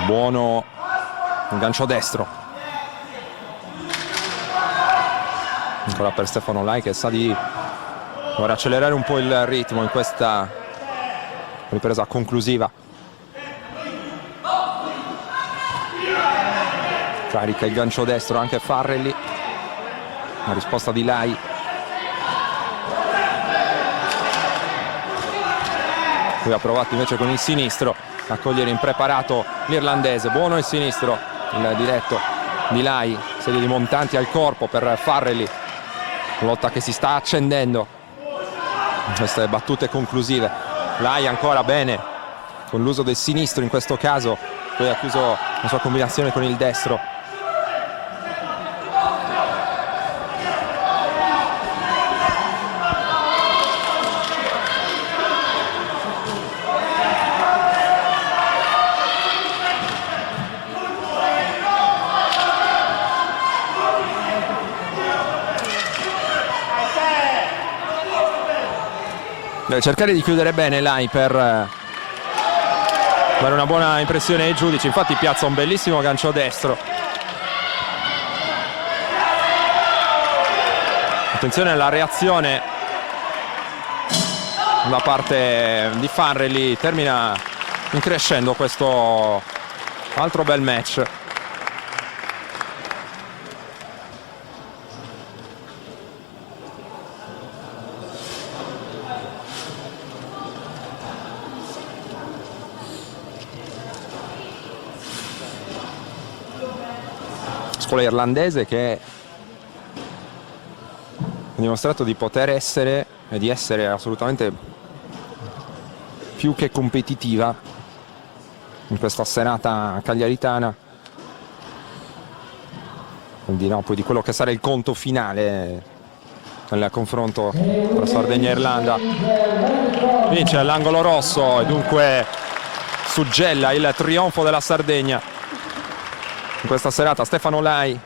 Buono un gancio destro. Ancora per Stefano Lai, che sa di dover accelerare un po' il ritmo in questa ripresa conclusiva. Carica il gancio destro anche Farrelly. La risposta di Lai. Lui ha provato invece con il sinistro a cogliere impreparato l'irlandese. Buono il sinistro, il diretto di Lai. Serie di montanti al corpo per Farrelly. Lotta che si sta accendendo. Queste battute conclusive. Lai ancora bene con l'uso del sinistro in questo caso. Poi ha chiuso la sua combinazione con il destro. Deve cercare di chiudere bene Lai per dare una buona impressione ai giudici. Infatti piazza un bellissimo gancio destro. Attenzione alla reazione da parte di Farrelly. Termina increscendo questo altro bel match. Scuola irlandese che ha dimostrato di poter essere e di essere assolutamente più che competitiva in questa serata cagliaritana, quindi no, poi di quello che sarà il conto finale nel confronto tra Sardegna e Irlanda. Vince l'angolo rosso e dunque suggella il trionfo della Sardegna in questa serata. Stefano Lai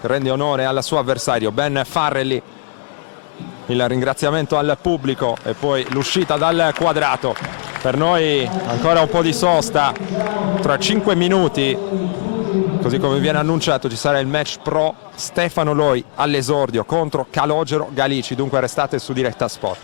che rende onore al suo avversario Ben Farrelly. Il ringraziamento al pubblico e poi l'uscita dal quadrato. Per noi ancora un po' di sosta, tra 5 minuti, così come viene annunciato, ci sarà il match pro Stefano Loi all'esordio contro Calogero Galici. Dunque restate su Diretta Sport.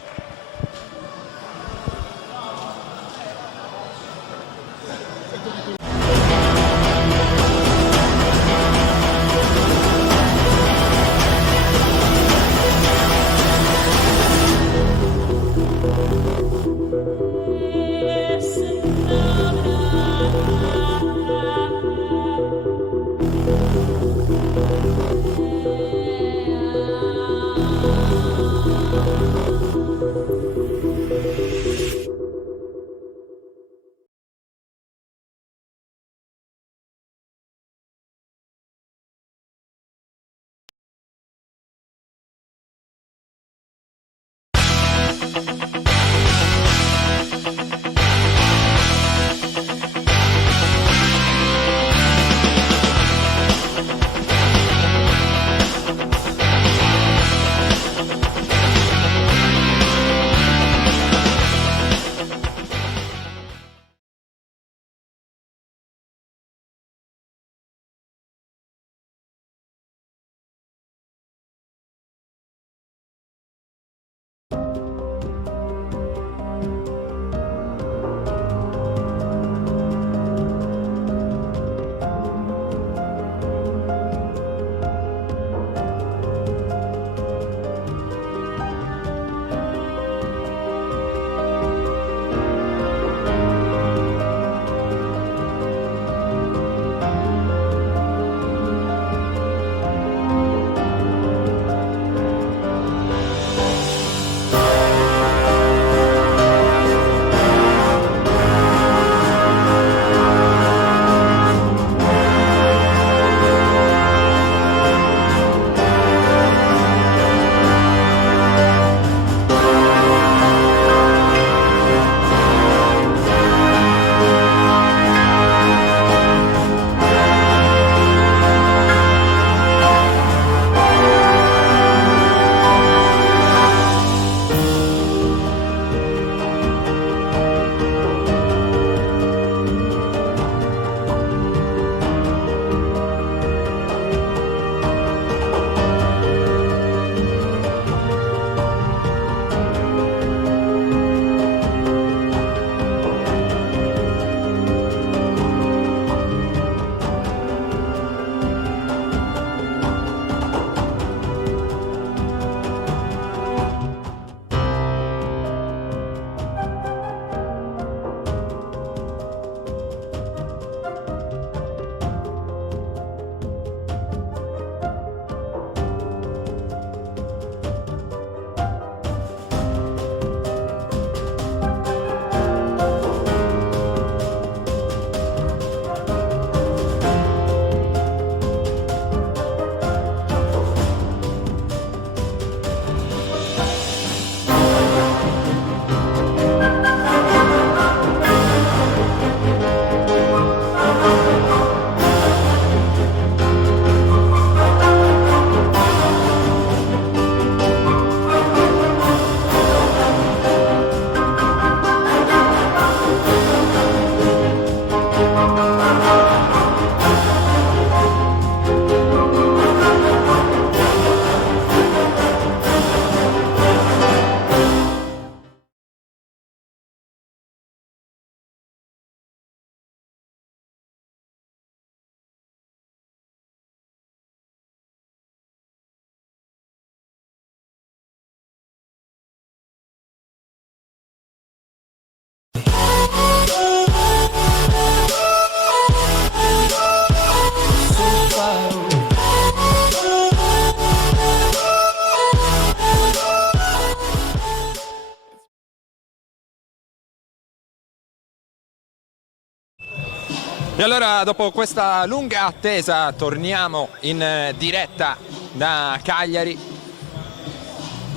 E allora, dopo questa lunga attesa, torniamo in diretta da Cagliari.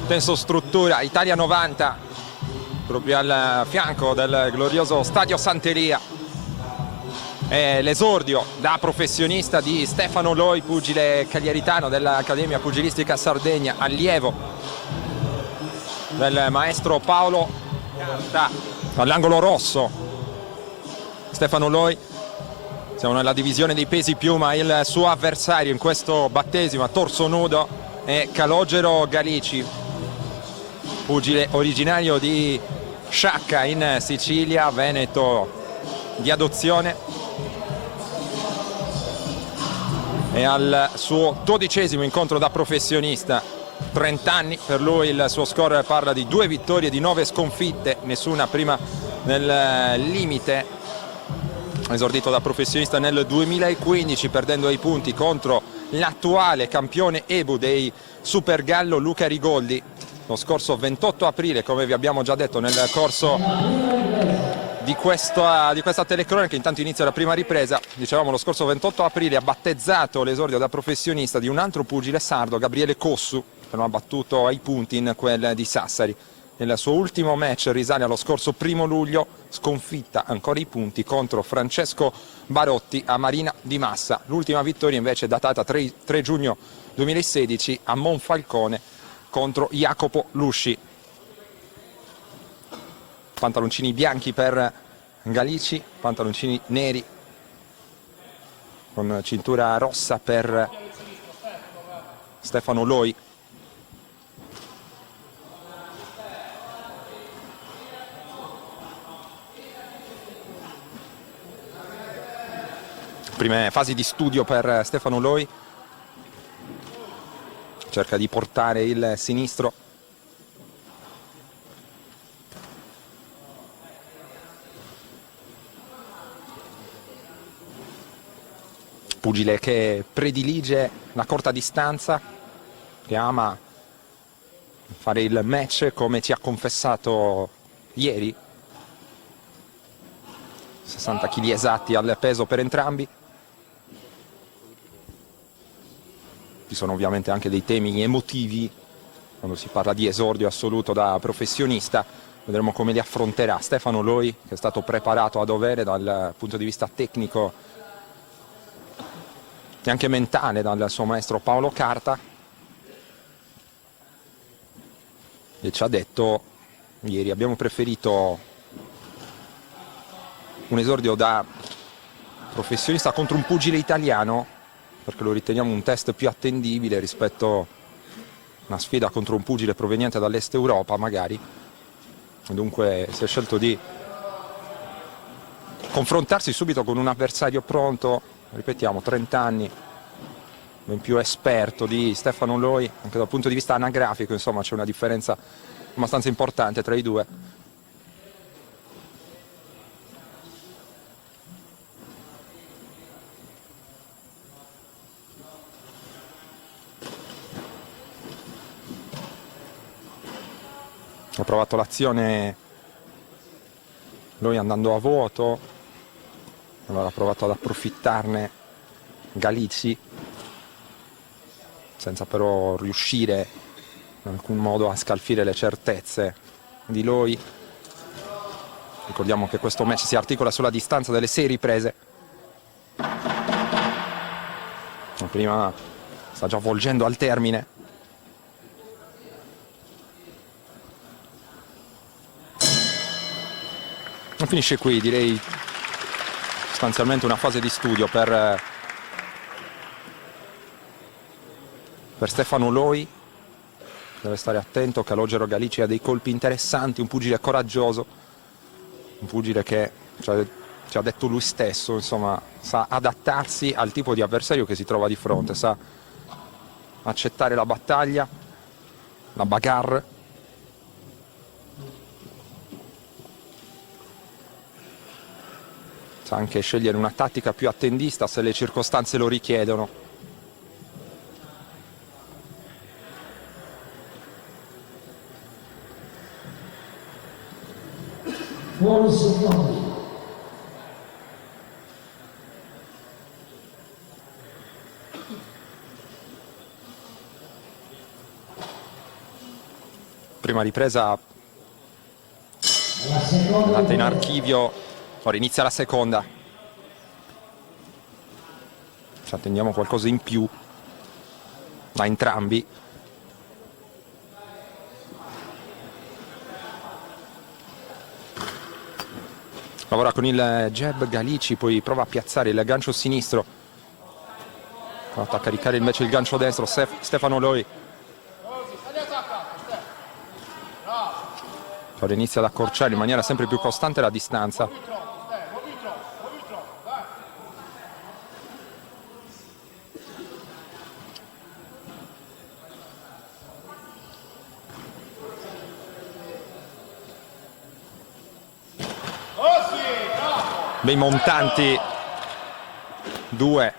Tenso struttura Italia 90, proprio al fianco del glorioso Stadio Sant'Elia. È l'esordio da professionista di Stefano Loi, pugile cagliaritano dell'Accademia Pugilistica Sardegna, allievo del maestro Paolo Carta. All'angolo rosso Stefano Loi. Siamo nella divisione dei pesi piuma, il suo avversario in questo battesimo a torso nudo è Calogero Galici, pugile originario di Sciacca in Sicilia, veneto di adozione. È al suo 12° incontro da professionista, 30 anni per lui, il suo score parla di 2 vittorie di 9 sconfitte, nessuna prima nel limite. Esordito da professionista nel 2015 perdendo ai punti contro l'attuale campione Ebu dei Super Gallo Luca Rigoldi lo scorso 28 aprile, come vi abbiamo già detto nel corso di questa telecronaca. Intanto inizia la prima ripresa. Dicevamo, lo scorso 28 aprile ha battezzato l'esordio da professionista di un altro pugile sardo, Gabriele Cossu, che non ha battuto ai punti in quel di Sassari. Il suo ultimo match risale allo scorso 1° luglio, sconfitta ancora i punti contro Francesco Barotti a Marina di Massa. L'ultima vittoria invece è datata 3 giugno 2016 a Monfalcone contro Jacopo Lusci. Pantaloncini bianchi per Galici, pantaloncini neri con cintura rossa per Stefano Loi. Prime fasi di studio per Stefano Loi, cerca di portare il sinistro. Pugile che predilige la corta distanza, che ama fare il match come ci ha confessato ieri. 60 kg esatti al peso per entrambi. Ci sono ovviamente anche dei temi emotivi quando si parla di esordio assoluto da professionista. Vedremo come li affronterà Stefano Loi, che è stato preparato a dovere dal punto di vista tecnico e anche mentale dal suo maestro Paolo Carta, e ci ha detto ieri: abbiamo preferito un esordio da professionista contro un pugile italiano perché lo riteniamo un test più attendibile rispetto a una sfida contro un pugile proveniente dall'est Europa magari. E dunque si è scelto di confrontarsi subito con un avversario pronto, ripetiamo 30 anni, ben più esperto di Stefano Loi, anche dal punto di vista anagrafico, insomma c'è una differenza abbastanza importante tra i due. Ha provato l'azione Loi andando a vuoto, allora ha provato ad approfittarne Galici, senza però riuscire in alcun modo a scalfire le certezze di Loi. Ricordiamo che questo match si articola sulla distanza delle 6 riprese. La prima sta già volgendo al termine. Non finisce qui, direi sostanzialmente una fase di studio per Stefano Loi. Deve stare attento, Calogero Galici ha dei colpi interessanti, un pugile coraggioso, un pugile che ci ha detto lui stesso, insomma, sa adattarsi al tipo di avversario che si trova di fronte, sa accettare la battaglia, la bagarre. Sa anche scegliere una tattica più attendista se le circostanze lo richiedono. Buoni secondi. Prima ripresa La seconda andata in ripresa. archivio, ora inizia la seconda. Ci attendiamo qualcosa in più da entrambi. Lavora con il jab Galici, poi prova a piazzare il gancio sinistro. Prova a caricare invece il gancio destro Stefano Loi. Ora inizia ad accorciare in maniera sempre più costante la distanza. Bei montanti, due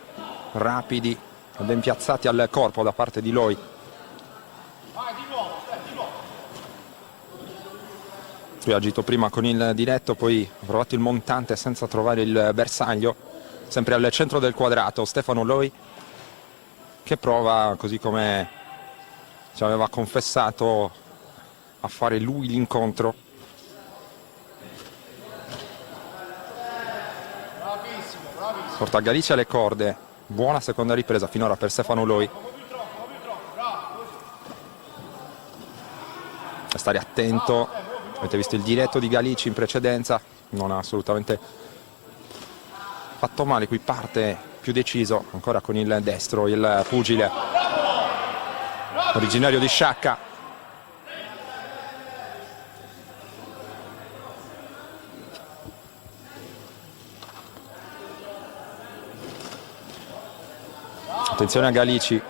rapidi e ben piazzati al corpo da parte di Loi. Lui ha agito prima con il diretto, poi ha provato il montante senza trovare il bersaglio. Sempre al centro del quadrato Stefano Loi, che prova, così come ci aveva confessato, a fare lui l'incontro. Porta Galicia alle corde, buona seconda ripresa finora per Stefano Loi. A stare attento, avete visto il diretto di Galici in precedenza, non ha assolutamente fatto male, qui parte più deciso, ancora con il destro, il pugile originario di Sciacca. Attenzione a Galici.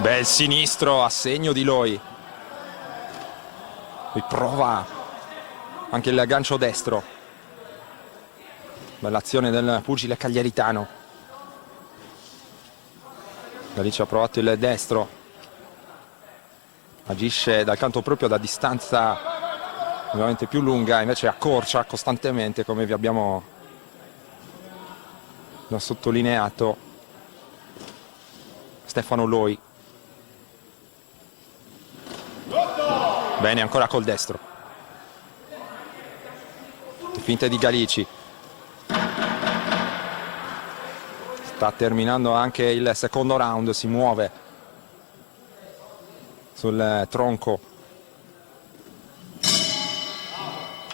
Bel sinistro a segno di Loi. Riprova anche il gancio destro. Bella azione del pugile cagliaritano. Galici ha provato il destro, agisce dal canto proprio da distanza ovviamente più lunga, invece accorcia costantemente, come vi abbiamo già sottolineato, Stefano Loi. Bene, ancora col destro. Finte di Galici. Sta terminando anche il secondo round, si muove sul tronco.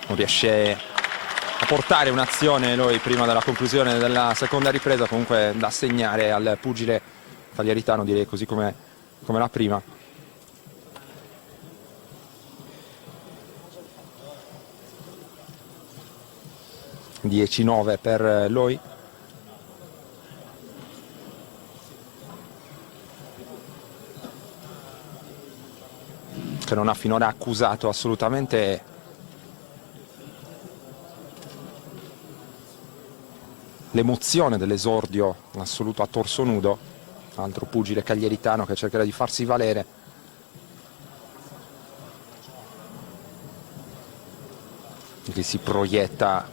Non riesce a portare un'azione Loi prima della conclusione della seconda ripresa, comunque da segnare al pugile cagliaritano, direi, così come la prima. (10-9) per Loi. Che non ha finora accusato assolutamente l'emozione dell'esordio in assoluto a torso nudo. Altro pugile cagliaritano che cercherà di farsi valere. Che si proietta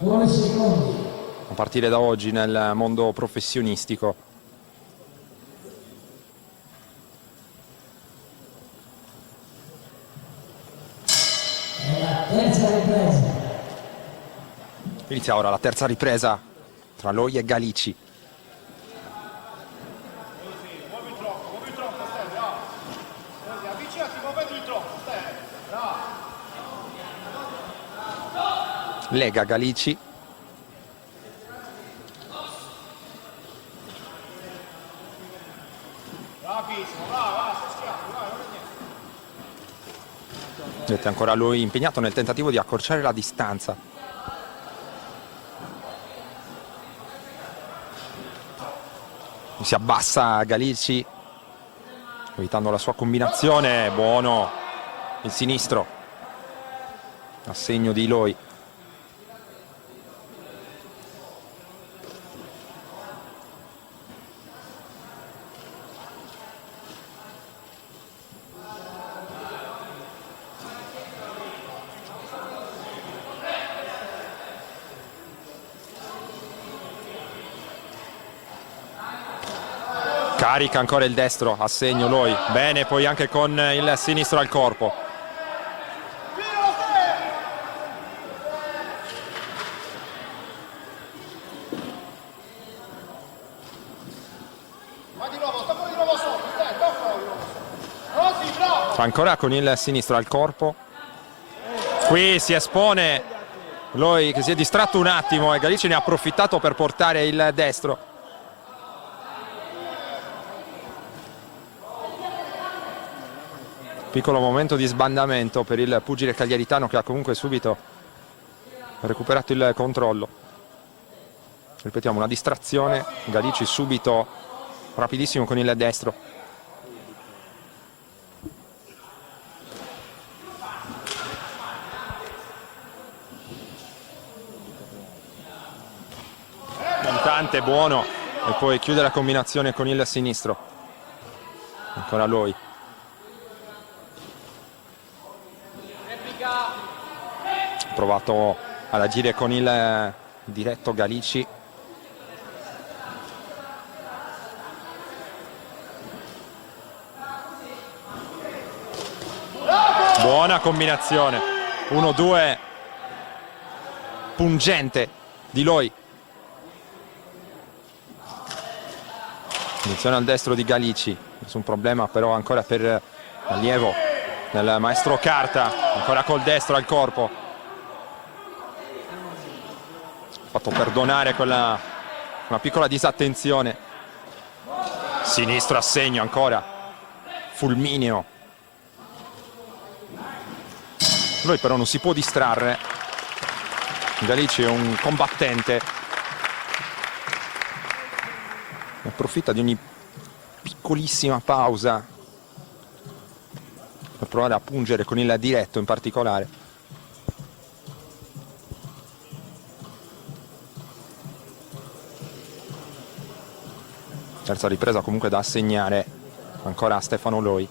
a partire da oggi nel mondo professionistico. Inizia ora la terza ripresa tra Loi e Galici. Lega Galici. Vedete ancora lui impegnato nel tentativo di accorciare la distanza. Si abbassa Galici, evitando la sua combinazione. Buono il sinistro a segno di Loi. Carica ancora il destro a segno Loi, bene poi anche con il sinistro al corpo. Ancora con il sinistro al corpo. Qui si espone Loi che si è distratto un attimo e Galici ne ha approfittato per portare il destro. Piccolo momento di sbandamento per il pugile cagliaritano che ha comunque subito recuperato il controllo. Ripetiamo, una distrazione, Galici subito rapidissimo con il destro. Montante buono e poi chiude la combinazione con il sinistro. Ancora Loi. Provato ad agire con il diretto Galici. Buona combinazione. 1-2 pungente di Loi. Attenzione al destro di Galici. Nessun problema però ancora per l'allievo del maestro Carta. Ancora col destro al corpo. Fatto perdonare quella una piccola disattenzione. Sinistro a segno ancora fulmineo. Lui però non si può distrarre. Galici è un combattente, approfitta di ogni piccolissima pausa per provare a pungere con il diretto in particolare. Terza ripresa comunque da assegnare ancora a Stefano Loi.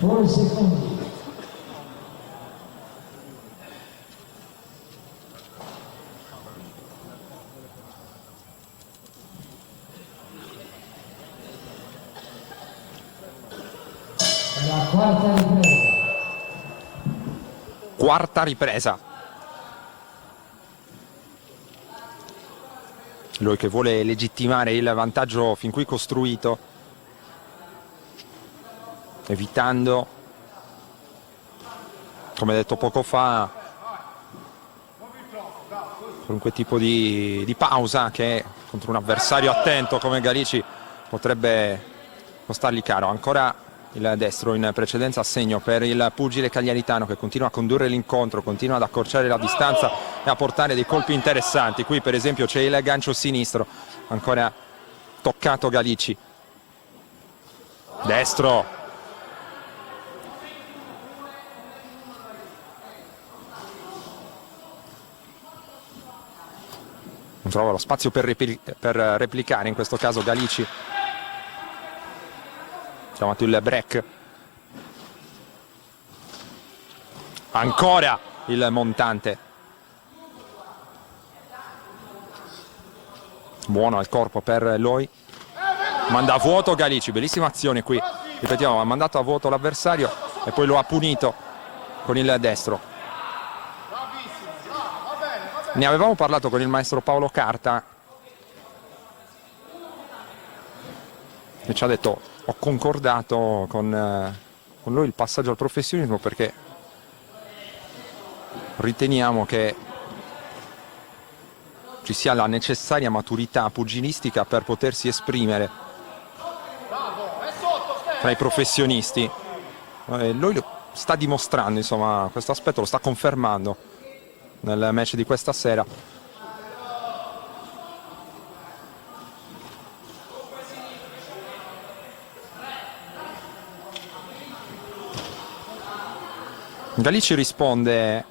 Poi secondi. La quarta ripresa. Quarta ripresa. Lui che vuole legittimare il vantaggio fin qui costruito, evitando, come detto poco fa, qualunque tipo di pausa che contro un avversario attento come Galici potrebbe costargli caro. Ancora il destro in precedenza a segno per il pugile cagliaritano che continua a condurre l'incontro, continua ad accorciare la distanza e a portare dei colpi interessanti. Qui per esempio c'è il gancio sinistro, ancora toccato Galici. Destro. Non trova lo spazio per replicare in questo caso Galici. Chiamato il break. Ancora il montante. Buono al corpo per Loi. Manda a vuoto Galici, bellissima azione qui. Ripetiamo, ha mandato a vuoto l'avversario e poi lo ha punito con il destro. Ne avevamo parlato con il maestro Paolo Carta e ci ha detto: ho concordato con lui il passaggio al professionismo perché riteniamo che ci sia la necessaria maturità pugilistica per potersi esprimere tra i professionisti. Lui lo sta dimostrando, insomma, questo aspetto lo sta confermando nel match di questa sera. Galici risponde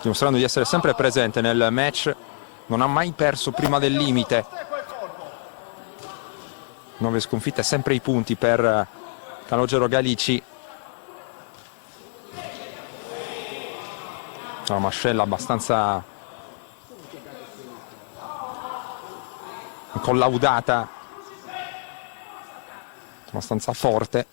dimostrando di essere sempre presente nel match. non ha mai perso prima del limite. 9 sconfitte, sempre i punti per Calogero Galici. Una mascella abbastanza collaudata, abbastanza forte.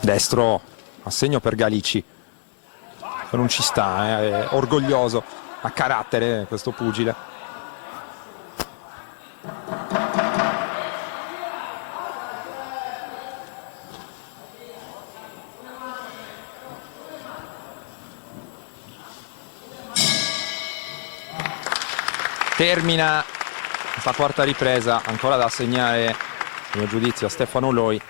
Destro a segno per Galici, non ci sta, è orgoglioso, ha carattere questo pugile. Termina questa quarta ripresa, ancora da assegnare, a mio giudizio, a Stefano Loi.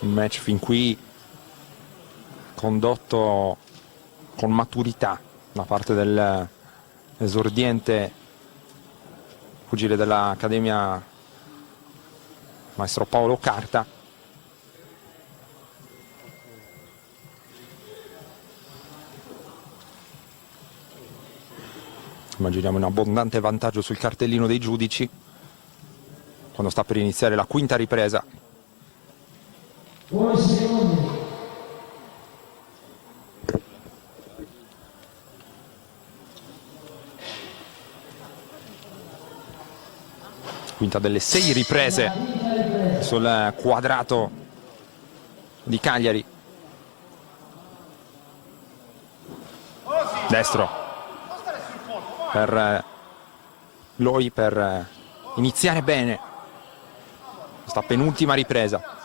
Un match fin qui condotto con maturità da parte dell'esordiente pugile dell'Accademia maestro Paolo Carta. Immaginiamo un abbondante vantaggio sul cartellino dei giudici quando sta per iniziare la quinta ripresa. Buoni secondi. Quinta delle 6 riprese sul quadrato di Cagliari. Destro per Loi per iniziare bene questa penultima ripresa.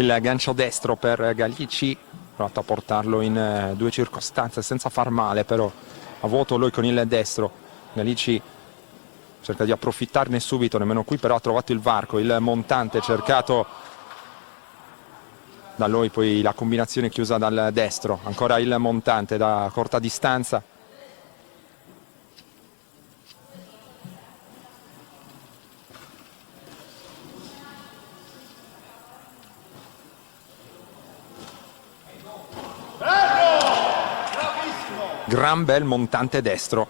Il gancio destro per Galici, ha provato a portarlo in due circostanze senza far male, però a vuoto lui con il destro. Galici cerca di approfittarne subito, nemmeno qui però ha trovato il varco, il montante cercato da lui, poi la combinazione chiusa dal destro, ancora il montante da corta distanza. Gran bel montante destro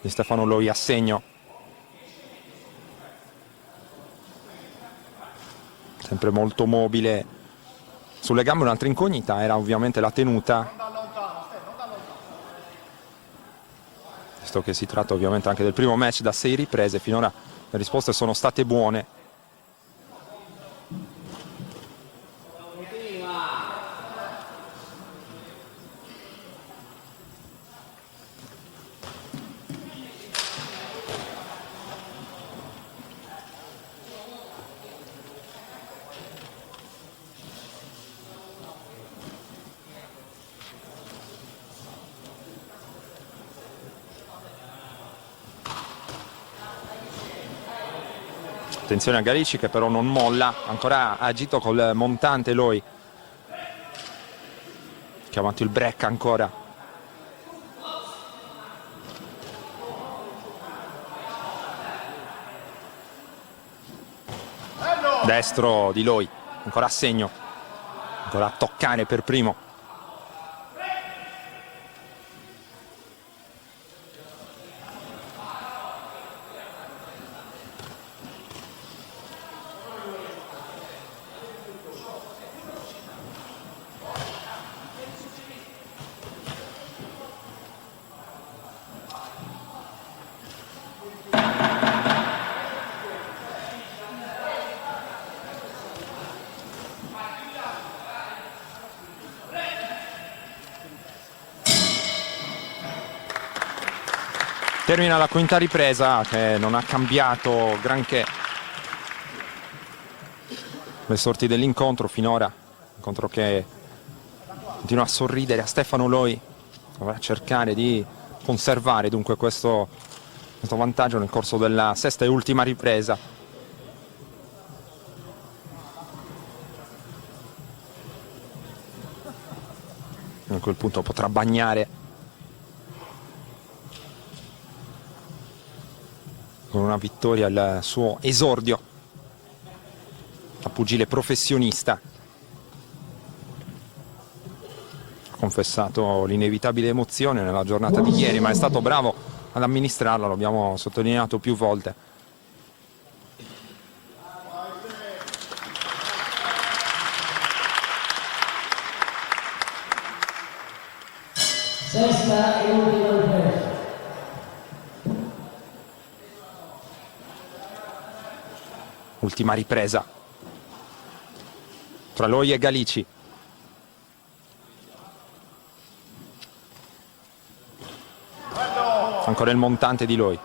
di Stefano Loi a segno. Sempre molto mobile. Sulle gambe un'altra incognita era ovviamente la tenuta. Visto che si tratta ovviamente anche del primo match da 6 riprese, finora le risposte sono state buone. Attenzione a Galici che però non molla, ancora agito col montante Loi. Chiamato il break ancora. Destro di Loi, ancora a segno, ancora a toccare per primo. Termina la quinta ripresa che non ha cambiato granché le sorti dell'incontro finora, incontro che continua a sorridere a Stefano Loi, dovrà cercare di conservare dunque questo vantaggio nel corso della sesta e ultima ripresa. A quel punto potrà bagnare con una vittoria il suo esordio da pugile professionista. Ha confessato l'inevitabile emozione nella giornata di ieri, ma è stato bravo ad amministrarla, lo abbiamo sottolineato più volte. Sesta e ultima ripresa. Ultima ripresa tra Loi e Galici. Ancora il montante di Loi.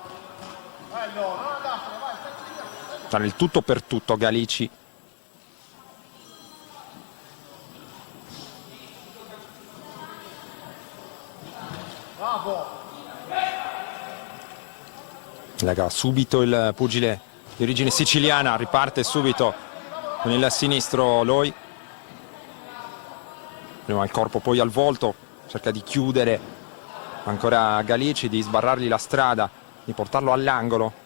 Dare il tutto per tutto Galici. Lega subito il pugile di origine siciliana, riparte subito con il sinistro Loi. Prima al corpo, poi al volto, cerca di chiudere ancora Galici, di sbarrargli la strada, di portarlo all'angolo.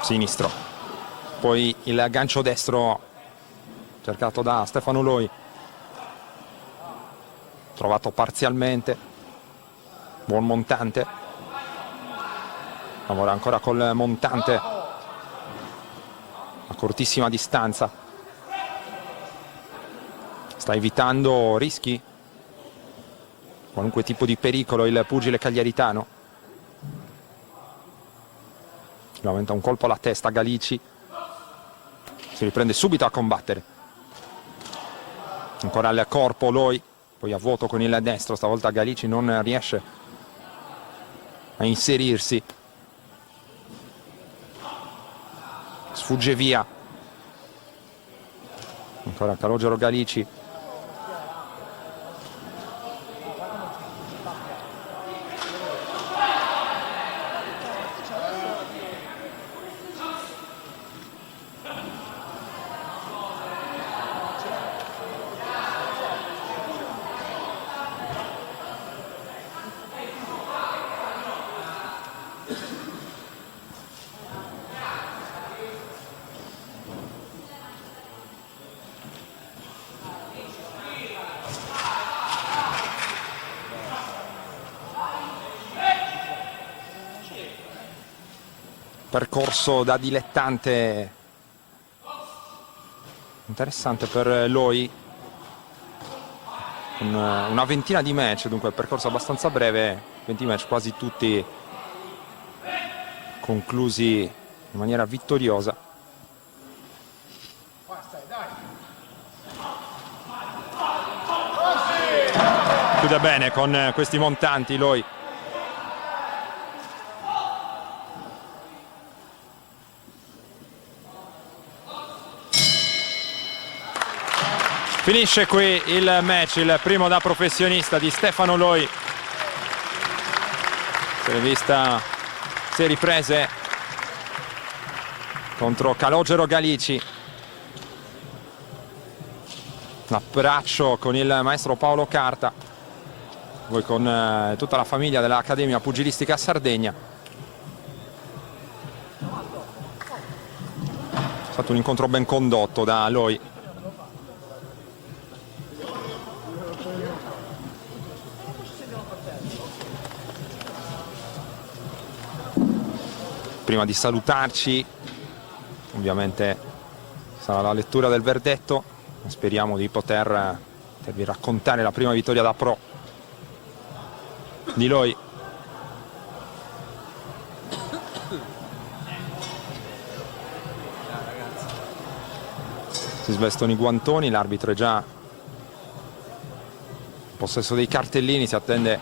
Sinistro, poi il gancio destro cercato da Stefano Loi, trovato parzialmente. Buon montante, lavora ancora col montante a cortissima distanza, sta evitando rischi, qualunque tipo di pericolo il pugile cagliaritano. Aumenta un colpo alla testa Galici, si riprende subito a combattere. Ancora al corpo Loi, poi a vuoto con il destro, stavolta Galici non riesce a inserirsi, sfugge via. Ancora Calogero Galici, percorso da dilettante interessante per Loi, con una ventina di match, dunque il percorso abbastanza breve, 20 match quasi tutti conclusi in maniera vittoriosa. Chiude bene con questi montanti Loi. Finisce qui il match, il primo da professionista di Stefano Loi. Si è vista 6 riprese contro Calogero Galici. Un abbraccio con il maestro Paolo Carta, poi con tutta la famiglia dell'Accademia Pugilistica Sardegna. È stato un incontro ben condotto da Loi. Prima di salutarci, ovviamente sarà la lettura del verdetto. Speriamo di potervi raccontare la prima vittoria da pro di Loi. Si svestono i guantoni, l'arbitro è già possesso dei cartellini, si attende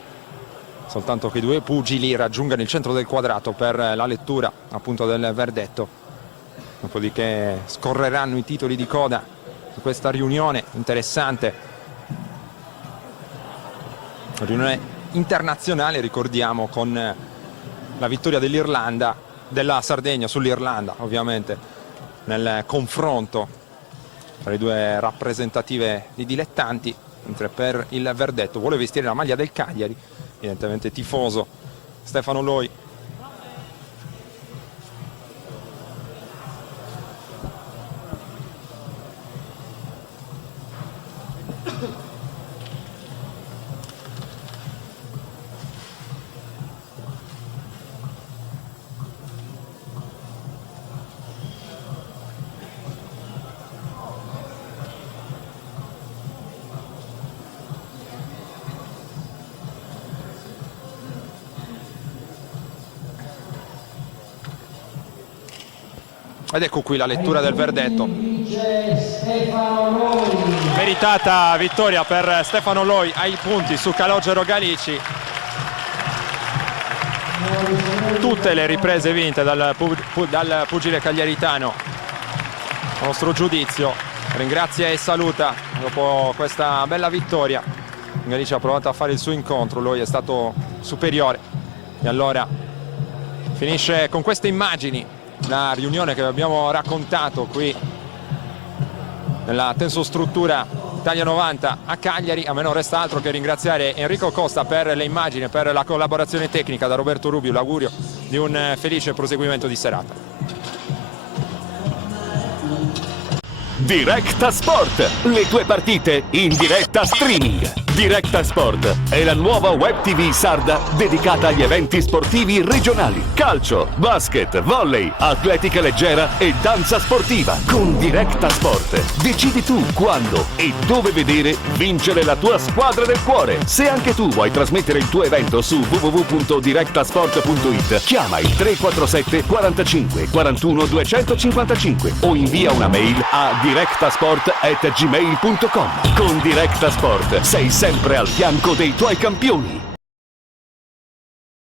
soltanto che i due pugili raggiungano il centro del quadrato per la lettura appunto del verdetto, dopodiché scorreranno i titoli di coda di questa riunione interessante, riunione internazionale, ricordiamo, con la vittoria della Sardegna sull'Irlanda, ovviamente nel confronto tra le due rappresentative di dilettanti, mentre per il verdetto vuole vestire la maglia del Cagliari, evidentemente tifoso, Stefano Loi. Ed ecco qui la lettura del verdetto. Meritata vittoria per Stefano Loi ai punti su Calogero Galici. Tutte le riprese vinte dal pugile cagliaritano. A nostro giudizio ringrazia e saluta dopo questa bella vittoria. Galici ha provato a fare il suo incontro, Loi è stato superiore. E allora finisce con queste immagini la riunione che abbiamo raccontato qui nella tensostruttura Italia 90 a Cagliari. A me non resta altro che ringraziare Enrico Costa per le immagini, per la collaborazione tecnica, da Roberto Rubio l'augurio di un felice proseguimento di serata. Directa Sport, le tue partite in diretta streaming. Directa Sport è la nuova web TV sarda dedicata agli eventi sportivi regionali. Calcio, basket, volley, atletica leggera e danza sportiva. Con Directa Sport decidi tu quando e dove vedere vincere la tua squadra del cuore. Se anche tu vuoi trasmettere il tuo evento su www.directasport.it, chiama il 347 45 41 255 o invia una mail a directasport@gmail.com. Con Directa Sport sei sempre al fianco dei tuoi campioni.